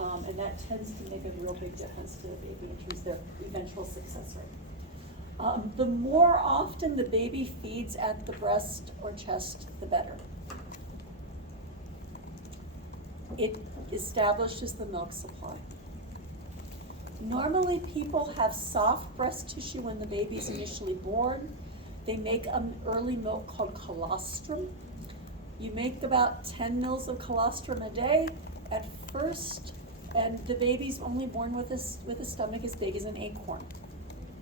And that tends to make a real big difference to the baby in terms of their eventual success rate. The more often the baby feeds at the breast or chest, the better. It establishes the milk supply. Normally, people have soft breast tissue when the baby is initially born. They make an early milk called colostrum. You make about 10 mils of colostrum a day at first, and the baby's only born with a stomach as big as an acorn.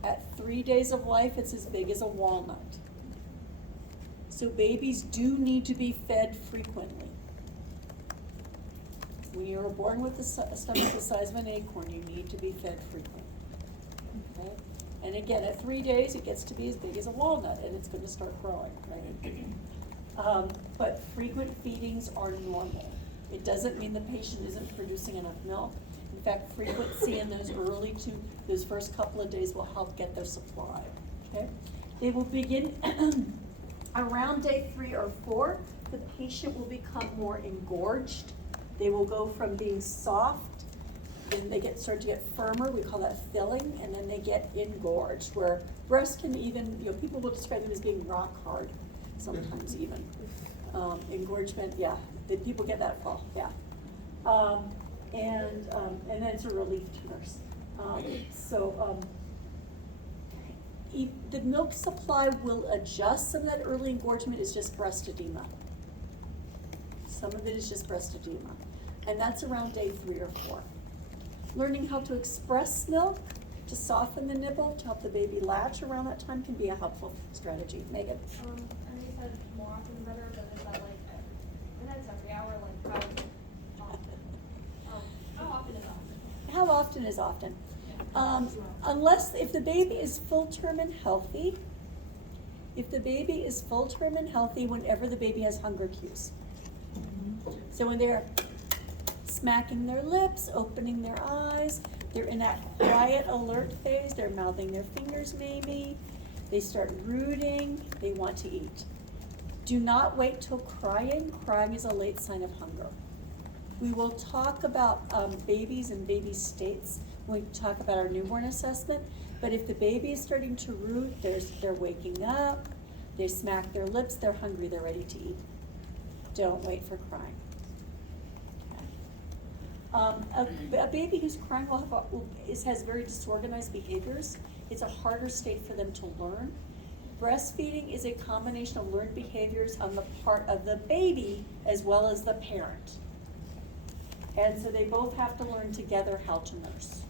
At 3 days of life, it's as big as a walnut. So babies do need to be fed frequently. When you are born with a stomach the size of an acorn, you need to be fed frequently. Okay? And again, at 3 days, it gets to be as big as a walnut, and it's going to start growing, right? But frequent feedings are normal. It doesn't mean the patient isn't producing enough milk. In fact, frequency in those first couple of days will help get their supply. Okay? They will begin around day 3 or 4. The patient will become more engorged. They will go from being soft, then they start to get firmer, we call that filling, and then they get engorged, where breast can even, people will describe them as being rock hard, sometimes even. Engorgement, yeah, people get that fall, yeah. And then it's a relief to nurse. The milk supply will adjust. Some of that early engorgement is just breast edema. Some of it is just breast edema. And that's around day 3 or 4. Learning how to express milk, to soften the nipple, to help the baby latch around that time can be a helpful strategy. Megan? I know you said more often better, but is that like, and that's every hour, like how often is often? How often is often? If the baby is full term and healthy, whenever the baby has hunger cues. So when they're smacking their lips, opening their eyes, they're in that quiet alert phase, they're mouthing their fingers maybe, they start rooting, they want to eat. Do not wait till crying. Crying is a late sign of hunger. We will talk about babies and baby states when we talk about our newborn assessment, but if the baby is starting to root, they're waking up, they smack their lips, they're hungry, they're ready to eat. Don't wait for crying. A baby who's crying has very disorganized behaviors. It's a harder state for them to learn. Breastfeeding is a combination of learned behaviors on the part of the baby as well as the parent. And so they both have to learn together how to nurse.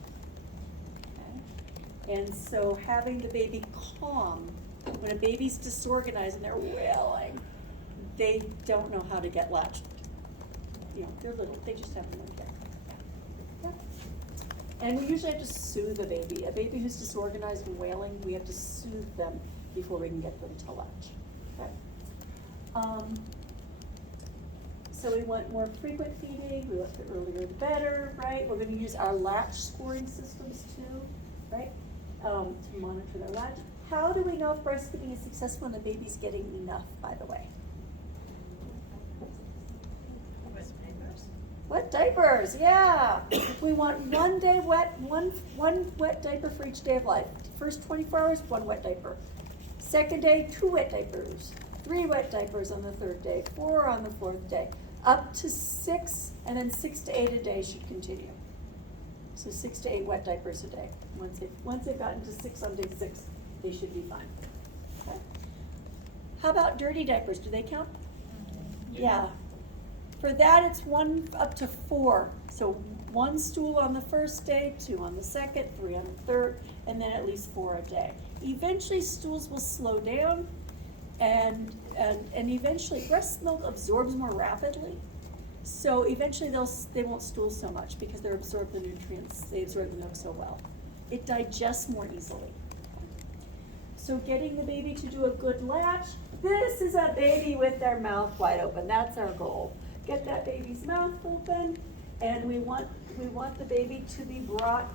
Okay? And so having the baby calm, when a baby's disorganized and they're wailing, they don't know how to get latched. They're little, they just haven't learned yet. Yeah. And we usually have to soothe a baby. A baby who's disorganized and wailing, we have to soothe them before we can get them to latch. Okay. So we want more frequent feeding, we want the earlier the better, right? We're gonna use our latch scoring systems too, right? To monitor their latch. How do we know if breastfeeding is successful when the baby's getting enough, by the way? Wet diapers, yeah. We want one wet diaper for each day of life. First 24 hours, 1 wet diaper. Second day, 2 wet diapers. 3 wet diapers on the 3rd day, 4 on the 4th day. Up to 6, and then 6 to 8 a day should continue. So 6 to 8 wet diapers a day. Once they've gotten to 6 on day 6, they should be fine. Okay. How about dirty diapers? Do they count? Yeah. For that, it's 1 up to 4. So 1 stool on the 1st day, 2 on the 2nd, 3 on the 3rd, and then at least 4 a day. Eventually, stools will slow down, and eventually breast milk absorbs more rapidly. So eventually they won't stool so much because they absorb the nutrients. They absorb the milk so well. It digests more easily. So getting the baby to do a good latch. This is a baby with their mouth wide open. That's our goal. Get that baby's mouth open, and we want the baby to be brought.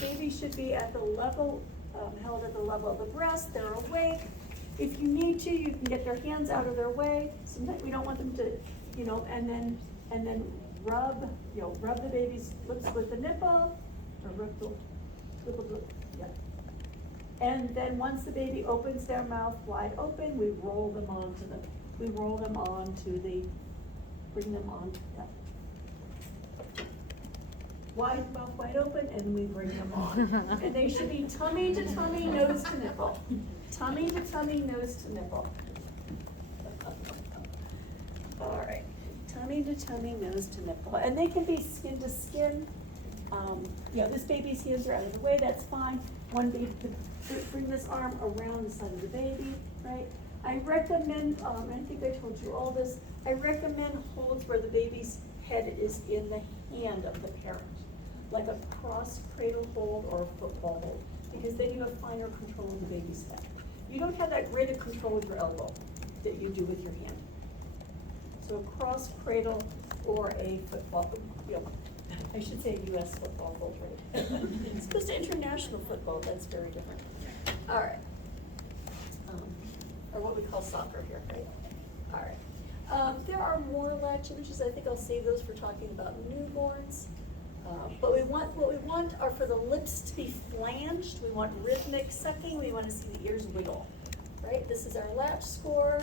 Baby should be at the level held at the level of the breast, they're awake. If you need to, you can get their hands out of their way. Sometimes we don't want them to, and then rub the baby's lips with the nipple, or rub the, yeah. And then once the baby opens their mouth wide open, we roll them onto the, bring them on, yeah. Mouth wide open, and we bring them on. And they should be tummy to tummy, nose to nipple. Tummy to tummy, nose to nipple. All right, tummy to tummy, nose to nipple. And they can be skin to skin. This baby's hands are out of the way, that's fine. One baby could bring this arm around the side of the baby, right? I recommend, I think I told you all this, I recommend holds where the baby's head is in the hand of the parent, like a cross cradle hold or a football hold, because then you have finer control of the baby's head. You don't have that greater control with your elbow that you do with your hand. So a cross cradle or a football, I should say US football hold, right? It's supposed to international football, that's very different. All right. Or what we call soccer here, right? All right. There are more latch images. I think I'll save those for talking about newborns. But what we want are for the lips to be flanged. We want rhythmic sucking. We want to see the ears wiggle, right? This is our latch score,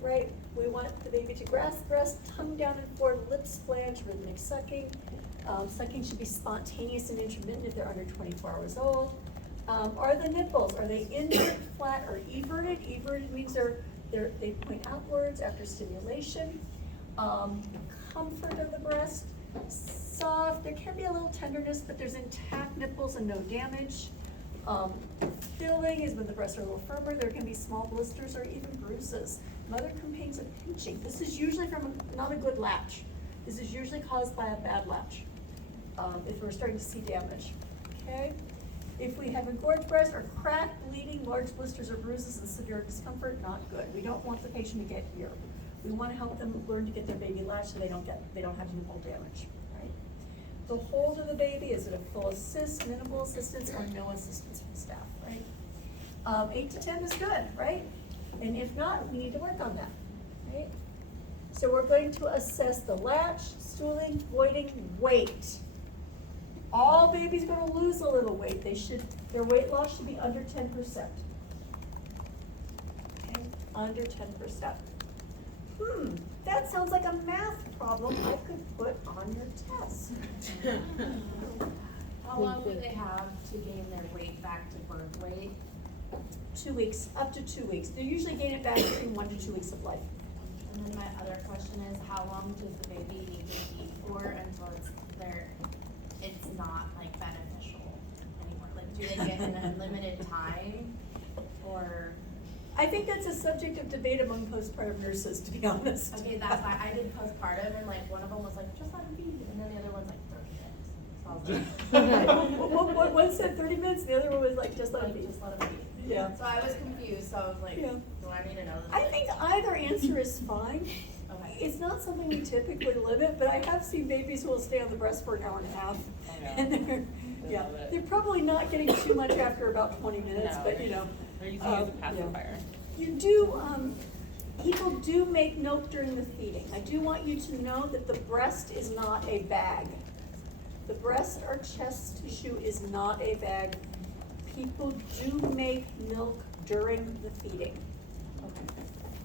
right? We want the baby to grasp breast, tongue down and forward, lips flange, rhythmic sucking. Sucking should be spontaneous and intermittent if they're under 24 hours old. Are the nipples, are they inverted, flat, or everted? Everted means they point outwards after stimulation. Comfort of the breast, soft. There can be a little tenderness, but there's intact nipples and no damage. Filling is when the breasts are a little firmer. There can be small blisters or even bruises. Mother complains of pinching. This is usually from not a good latch. This is usually caused by a bad latch, if we're starting to see damage, okay? If we have engorged breast or cracked, bleeding, large blisters or bruises and severe discomfort, not good. We don't want the patient to get here. We want to help them learn to get their baby latched so they don't have nipple damage, right? The hold of the baby, is it a full assist, minimal assistance, or no assistance from staff, right? 8 to 10 is good, right? And if not, we need to work on that, right? So we're going to assess the latch, stooling, voiding, weight. All babies are going to lose a little weight. Their weight loss should be under 10%. Okay, under 10%. That sounds like a math problem I could put on your test. How long would they have to gain their weight back to birth weight? 2 weeks, up to 2 weeks. They usually gain it back between 1 to 2 weeks of life. And then my other question is, how long does the baby need to eat for until it's not like beneficial anymore? Like, do they get an unlimited time, or? I think that's a subject of debate among postpartum nurses, to be honest. Okay, that's why I did postpartum, and like one of them was like, just let him feed, and then the other one's like 30 minutes. So I was like, One said 30 minutes, the other one was like, just let it be. just let him feed. Yeah. So I was confused, so I was like, Yeah. do I need to know this? I think either answer is fine. Okay. It's not something we typically limit, but I have seen babies who will stay on the breast for an hour and a half. And they're probably not getting too much after about 20 minutes, but They're using it as a pacifier. You do, people do make milk during the feeding. I do want you to know that the breast is not a bag. The breast or chest tissue is not a bag. People do make milk during the feeding.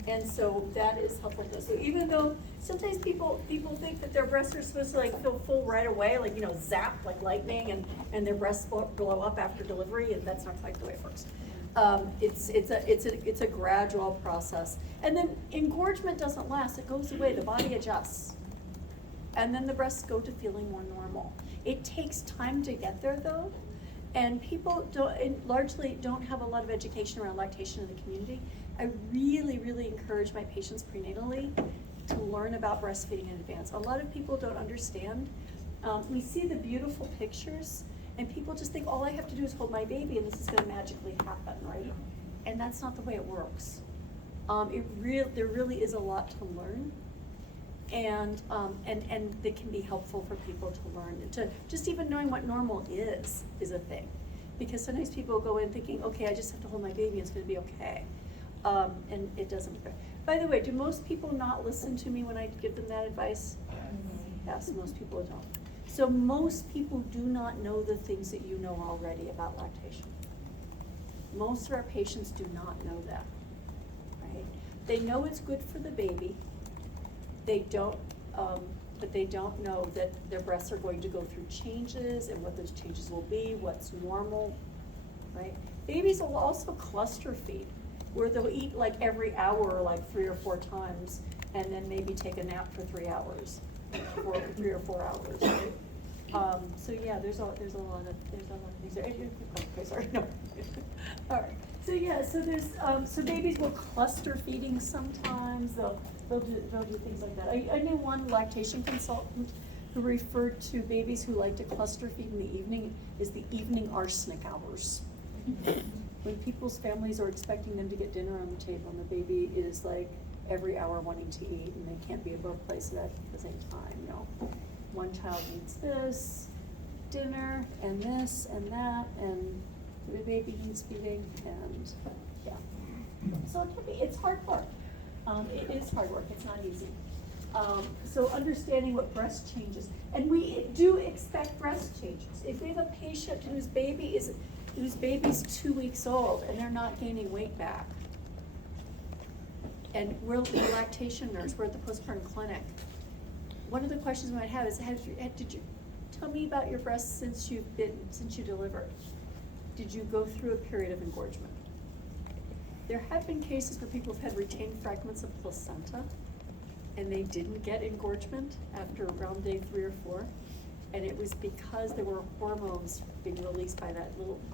And so that is helpful to us. So even though sometimes people think that their breasts are supposed to like feel full right away, like, zap, like lightning, and their breasts blow up after delivery, and that's not quite the way it works. It's a gradual process. And then engorgement doesn't last, it goes away, the body adjusts. And then the breasts go to feeling more normal. It takes time to get there though. And people largely don't have a lot of education around lactation in the community. I really, really encourage my patients prenatally to learn about breastfeeding in advance. A lot of people don't understand. We see the beautiful pictures, and people just think all I have to do is hold my baby and this is gonna magically happen, right? And that's not the way it works. There really is a lot to learn. And that can be helpful for people to learn. To just even knowing what normal is a thing. Because sometimes people go in thinking, okay, I just have to hold my baby, it's gonna be okay. And it doesn't. By the way, do most people not listen to me when I give them that advice? Yes, most people don't. So most people do not know the things that you know already about lactation. Most of our patients do not know that, right? They know it's good for the baby. They don't, but they don't know that their breasts are going to go through changes and what those changes will be, what's normal, right? Babies will also cluster feed, where they'll eat like every hour, like 3 or 4 times, and then maybe take a nap for 3 hours, or 3 or 4 hours, right? So yeah, there's a lot of things there. Okay, sorry, no. All right. So yeah, so there's so babies will cluster feeding sometimes. They'll do things like that. I knew one lactation consultant who referred to babies who like to cluster feed in the evening as the evening arsenic hours. When people's families are expecting them to get dinner on the table and the baby is like every hour wanting to eat and they can't be at both places at the same time, you know. One child needs this dinner and this and that, and the baby needs feeding, and yeah. So it can be, it's hard work. It is hard work, it's not easy. So understanding what breast changes, and we do expect breast changes. If we have a patient whose baby's 2 weeks old and they're not gaining weight back, and we're the lactation nurse, we're at the postpartum clinic, one of the questions we might have is, did you tell me about your breasts since you delivered? Did you go through a period of engorgement? There have been cases where people have had retained fragments of placenta and they didn't get engorgement after around day 3 or 4. And it was because there were hormones being released by that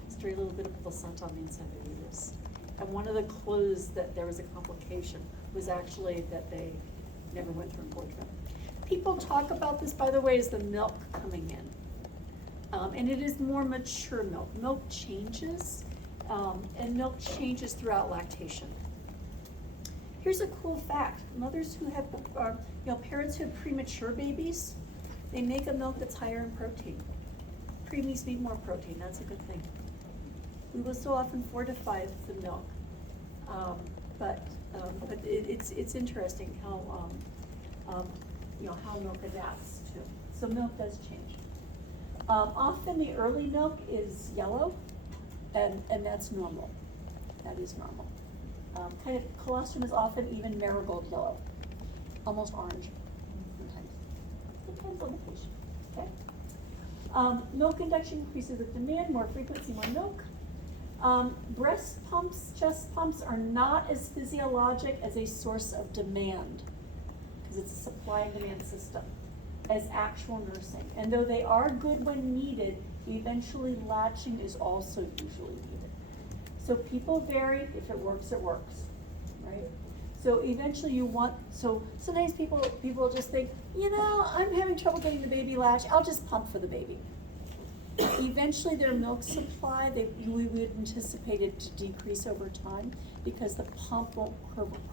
stray little bit of placenta on the inside of the uterus. And one of the clues that there was a complication was actually that they never went through engorgement. People talk about this, by the way, as the milk coming in. And it is more mature milk. Milk changes, and milk changes throughout lactation. Here's a cool fact. Mothers who have, parents who have premature babies, they make a milk that's higher in protein. Preemies need more protein, that's a good thing. We will so often fortify the milk. But it's interesting how, how milk adapts too. So milk does change. Often the early milk is yellow, and that's normal. That is normal. Kind of colostrum is often even marigold yellow, almost orange sometimes. Depends on the patient. Okay. Milk induction increases with demand, more frequency, more milk. Breast pumps, chest pumps are not as physiologic as a source of demand, because it's a supply and demand system, as actual nursing. And though they are good when needed, eventually latching is also usually needed. So people vary. If it works, right? So eventually so sometimes people just think, I'm having trouble getting the baby latch, I'll just pump for the baby. Eventually their milk supply, we would anticipate it to decrease over time because the pump won't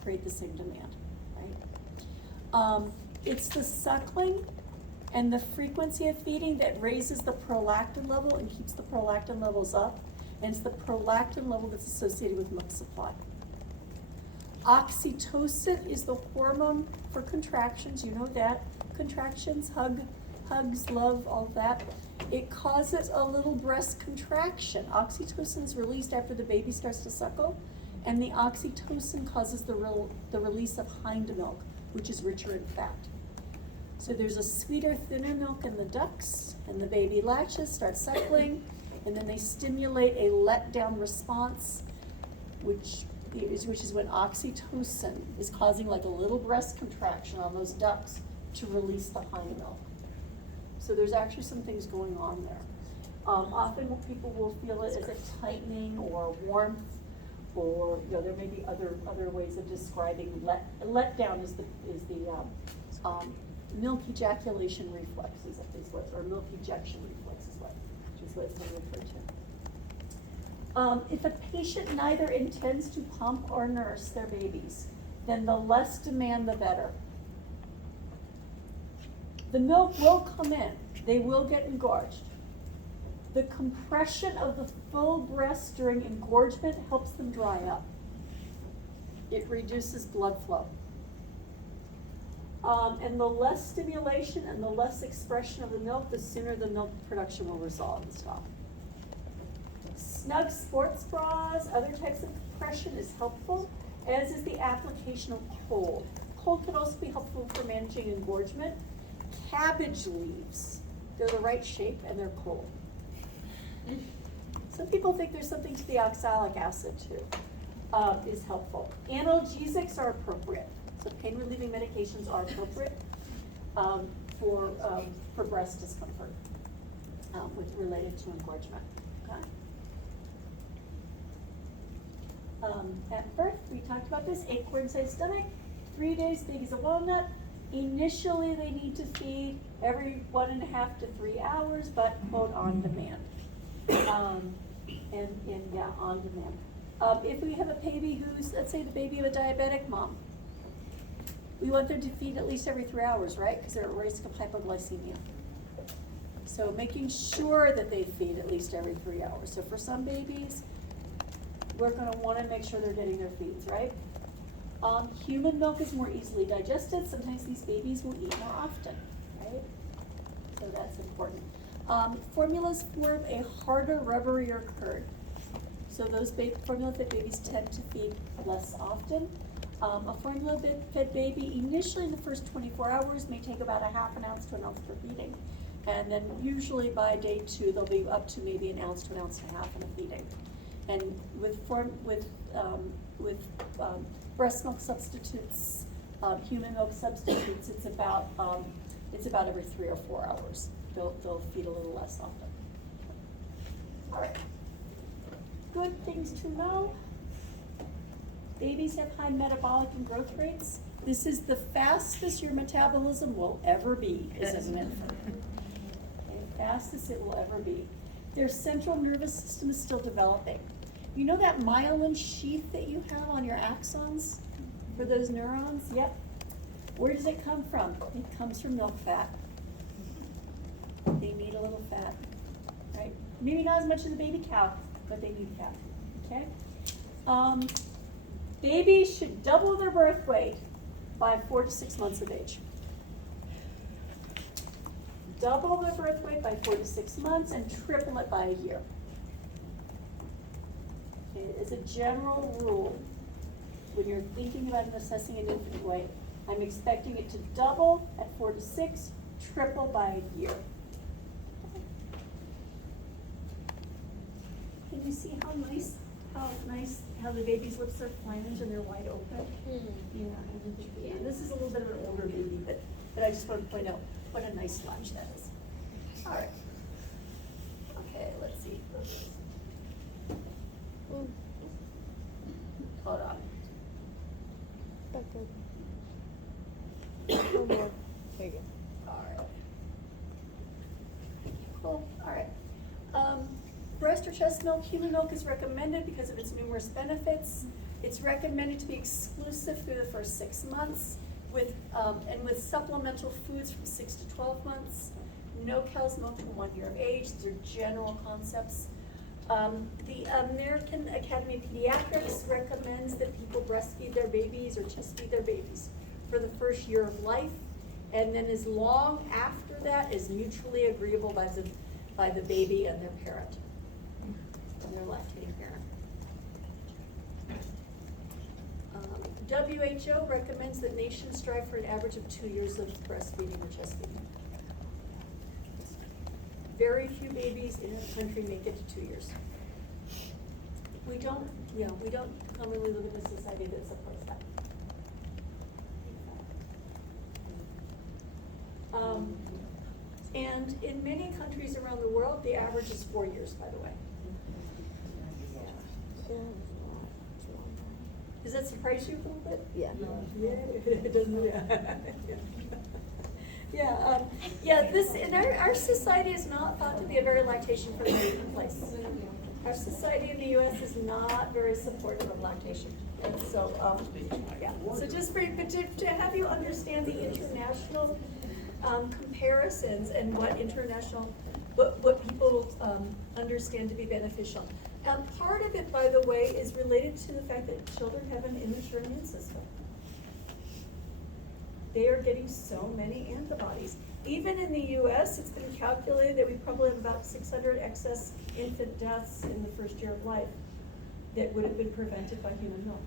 create the same demand, right? It's the suckling and the frequency of feeding that raises the prolactin level and keeps the prolactin levels up, and it's the prolactin level that's associated with milk supply. Oxytocin is the hormone for contractions, you know that. Contractions, hugs, love, all that. It causes a little breast contraction. Oxytocin is released after the baby starts to suckle, and the oxytocin causes the release of hind milk, which is richer in fat. So there's a sweeter, thinner milk in the ducts, and the baby latches, starts suckling, and then they stimulate a letdown response, which is when oxytocin is causing like a little breast contraction on those ducts to release the hind milk. So there's actually some things going on there. Often people will feel it as a tightening or warmth, or there may be other ways of describing letdown is the milk ejaculation reflex is what, or milk ejection reflex is what it's been referred to. If a patient neither intends to pump or nurse their babies, then the less demand, the better. The milk will come in. They will get engorged. The compression of the full breast during engorgement helps them dry up. It reduces blood flow. And the less stimulation and the less expression of the milk, the sooner the milk production will resolve and stop. Snug sports bras, other types of compression is helpful, as is the application of cold. Cold can also be helpful for managing engorgement. Cabbage leaves, they're the right shape and they're cold. Some people think there's something to the oxalic acid too, is helpful. Analgesics are appropriate. So pain relieving medications are appropriate for breast discomfort related to engorgement. Okay. At birth, we talked about this, acorn-sized stomach, 3 days, big as a walnut. Initially, they need to feed every 1.5 to 3 hours, but quote, on demand. Yeah, on demand. If we have a baby who's, let's say the baby of a diabetic mom, we want them to feed at least every 3 hours, right? Because they're at risk of hypoglycemia. So making sure that they feed at least every 3 hours. So for some babies, we're gonna wanna make sure they're getting their feeds, right? Human milk is more easily digested. Sometimes these babies will eat more often, right? So that's important. Formulas form a harder, rubberier curd. So those formula fed babies tend to feed less often. A formula fed baby initially in the first 24 hours may take about 1/2 ounce to 1 ounce per feeding. And then usually by day 2, they'll be up to maybe 1 ounce to 1.5 ounces in a feeding. And with breast milk substitutes, human milk substitutes, it's about every 3 or 4 hours. They'll feed a little less often. All right. Good things to know. Babies have high metabolic and growth rates. This is the fastest your metabolism will ever be as an infant. Okay, fastest it will ever be. Their central nervous system is still developing. You know that myelin sheath that you have on your axons for those neurons? Yep. Where does it come from? It comes from milk fat. They need a little fat, right? Maybe not as much as a baby cow, but they need fat, okay? Babies should double their birth weight by 4 to 6 months of age. Double their birth weight by 4 to 6 months and triple it by a year. Okay, as a general rule, when you're thinking about assessing an infant weight, I'm expecting it to double at 4 to 6, triple by a year. Can you see how the baby's lips are flanged and they're wide open? Yeah, this is a little bit of an older baby, but I just want to point out what a nice latch that is. All right. Okay, let's see. Hold on. Back up. One more. There you go. All right. Cool. All right. Breast or chest milk, human milk is recommended because of its numerous benefits. It's recommended to be exclusive through the first 6 months with supplemental foods from 6 to 12 months. No cow's milk from 1 year of age. These are general concepts. The American Academy of Pediatrics recommends that people breastfeed their babies or chest feed their babies for the first year of life, and then as long after that is mutually agreeable by the baby and their parent, and their lactating parent. WHO recommends that nations strive for an average of 2 years of breastfeeding or chest feeding. Very few babies in a country make it to 2 years. We don't commonly live in a society that supports that. And in many countries around the world, the average is 4 years, by the way. Does that surprise you a little bit? Yeah. Yeah, it doesn't. This in our society is not thought to be a very lactation-friendly place. Our society in the U.S. is not very supportive of lactation, and so So just to have you understand the international comparisons and what international what people, understand to be beneficial. Part of it, by the way, is related to the fact that children have an immature immune system. They are getting so many antibodies. Even in the US, it's been calculated that we probably have about 600 excess infant deaths in the first year of life that would have been prevented by human milk.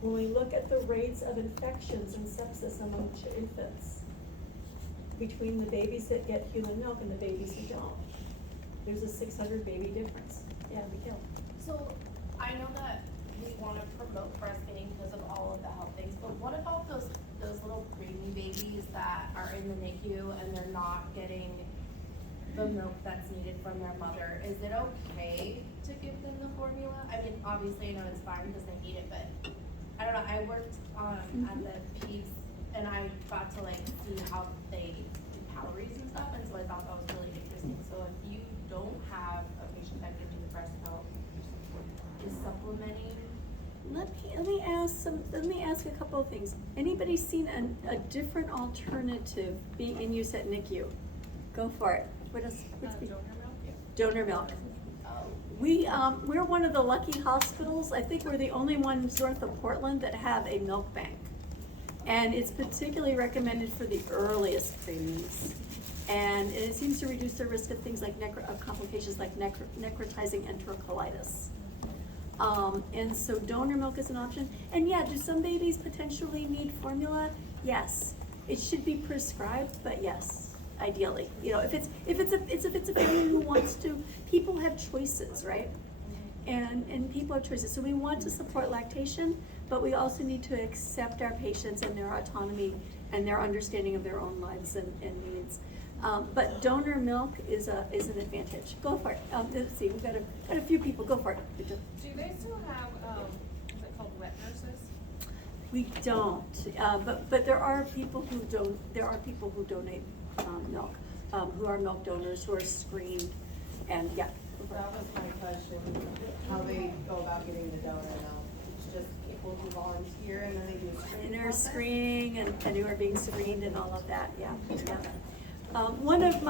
When we look at the rates of infections and sepsis among infants, between the babies that get human milk and the babies who don't, there's a 600 baby difference. Yeah, Mikhail. So, I know that we wanna promote breastfeeding because of all of the health things, but what about those little preemie babies that are in the NICU and they're not getting the milk that's needed from their mother? Is it okay to give them the formula? I mean, obviously, I know it's fine because they need it, but I don't know, I worked, at the Peds and I got to like see how they do calories and stuff, and so I thought that was really interesting. So if you don't have a patient that gives you the breast milk, is supplementing? Let me ask a couple of things. Anybody seen a different alternative being in use at NICU? Go for it. What's the? Donor milk, yeah. Donor milk. We're one of the lucky hospitals. I think we're the only ones north of Portland that have a milk bank. And it's particularly recommended for the earliest preemies. And it seems to reduce the risk of things like complications like necrotizing enterocolitis. And so donor milk is an option. And yeah, do some babies potentially need formula? Yes. It should be prescribed, but yes, ideally. You know, if it's a family who wants to, people have choices, right? And people have choices. So we want to support lactation, but we also need to accept our patients and their autonomy and their understanding of their own lives and needs. But donor milk is an advantage. Go for it. Let's see, we've got a few people. Go for it. Do they still have, is it called wet nurses? We don't, but there are people who don't. There are people who donate milk, who are milk donors, who are screened, and yeah. That was my question, how they go about getting the donor milk. It's just people who volunteer and then they do a screening And are process? screening and who are being screened and all of that, yeah. One of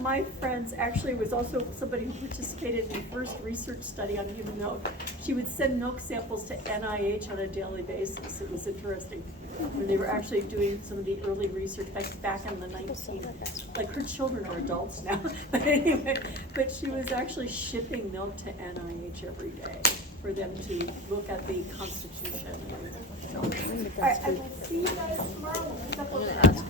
my friends actually was also somebody who participated in the first research study on human milk. She would send milk samples to NIH on a daily basis. It was interesting. When they were actually doing some of the early research back in the 19, like her children are adults now. But anyway, but she was actually shipping milk to NIH every day for them to look at the constitution. So, all right, I will see you guys tomorrow. We'll pick up with that.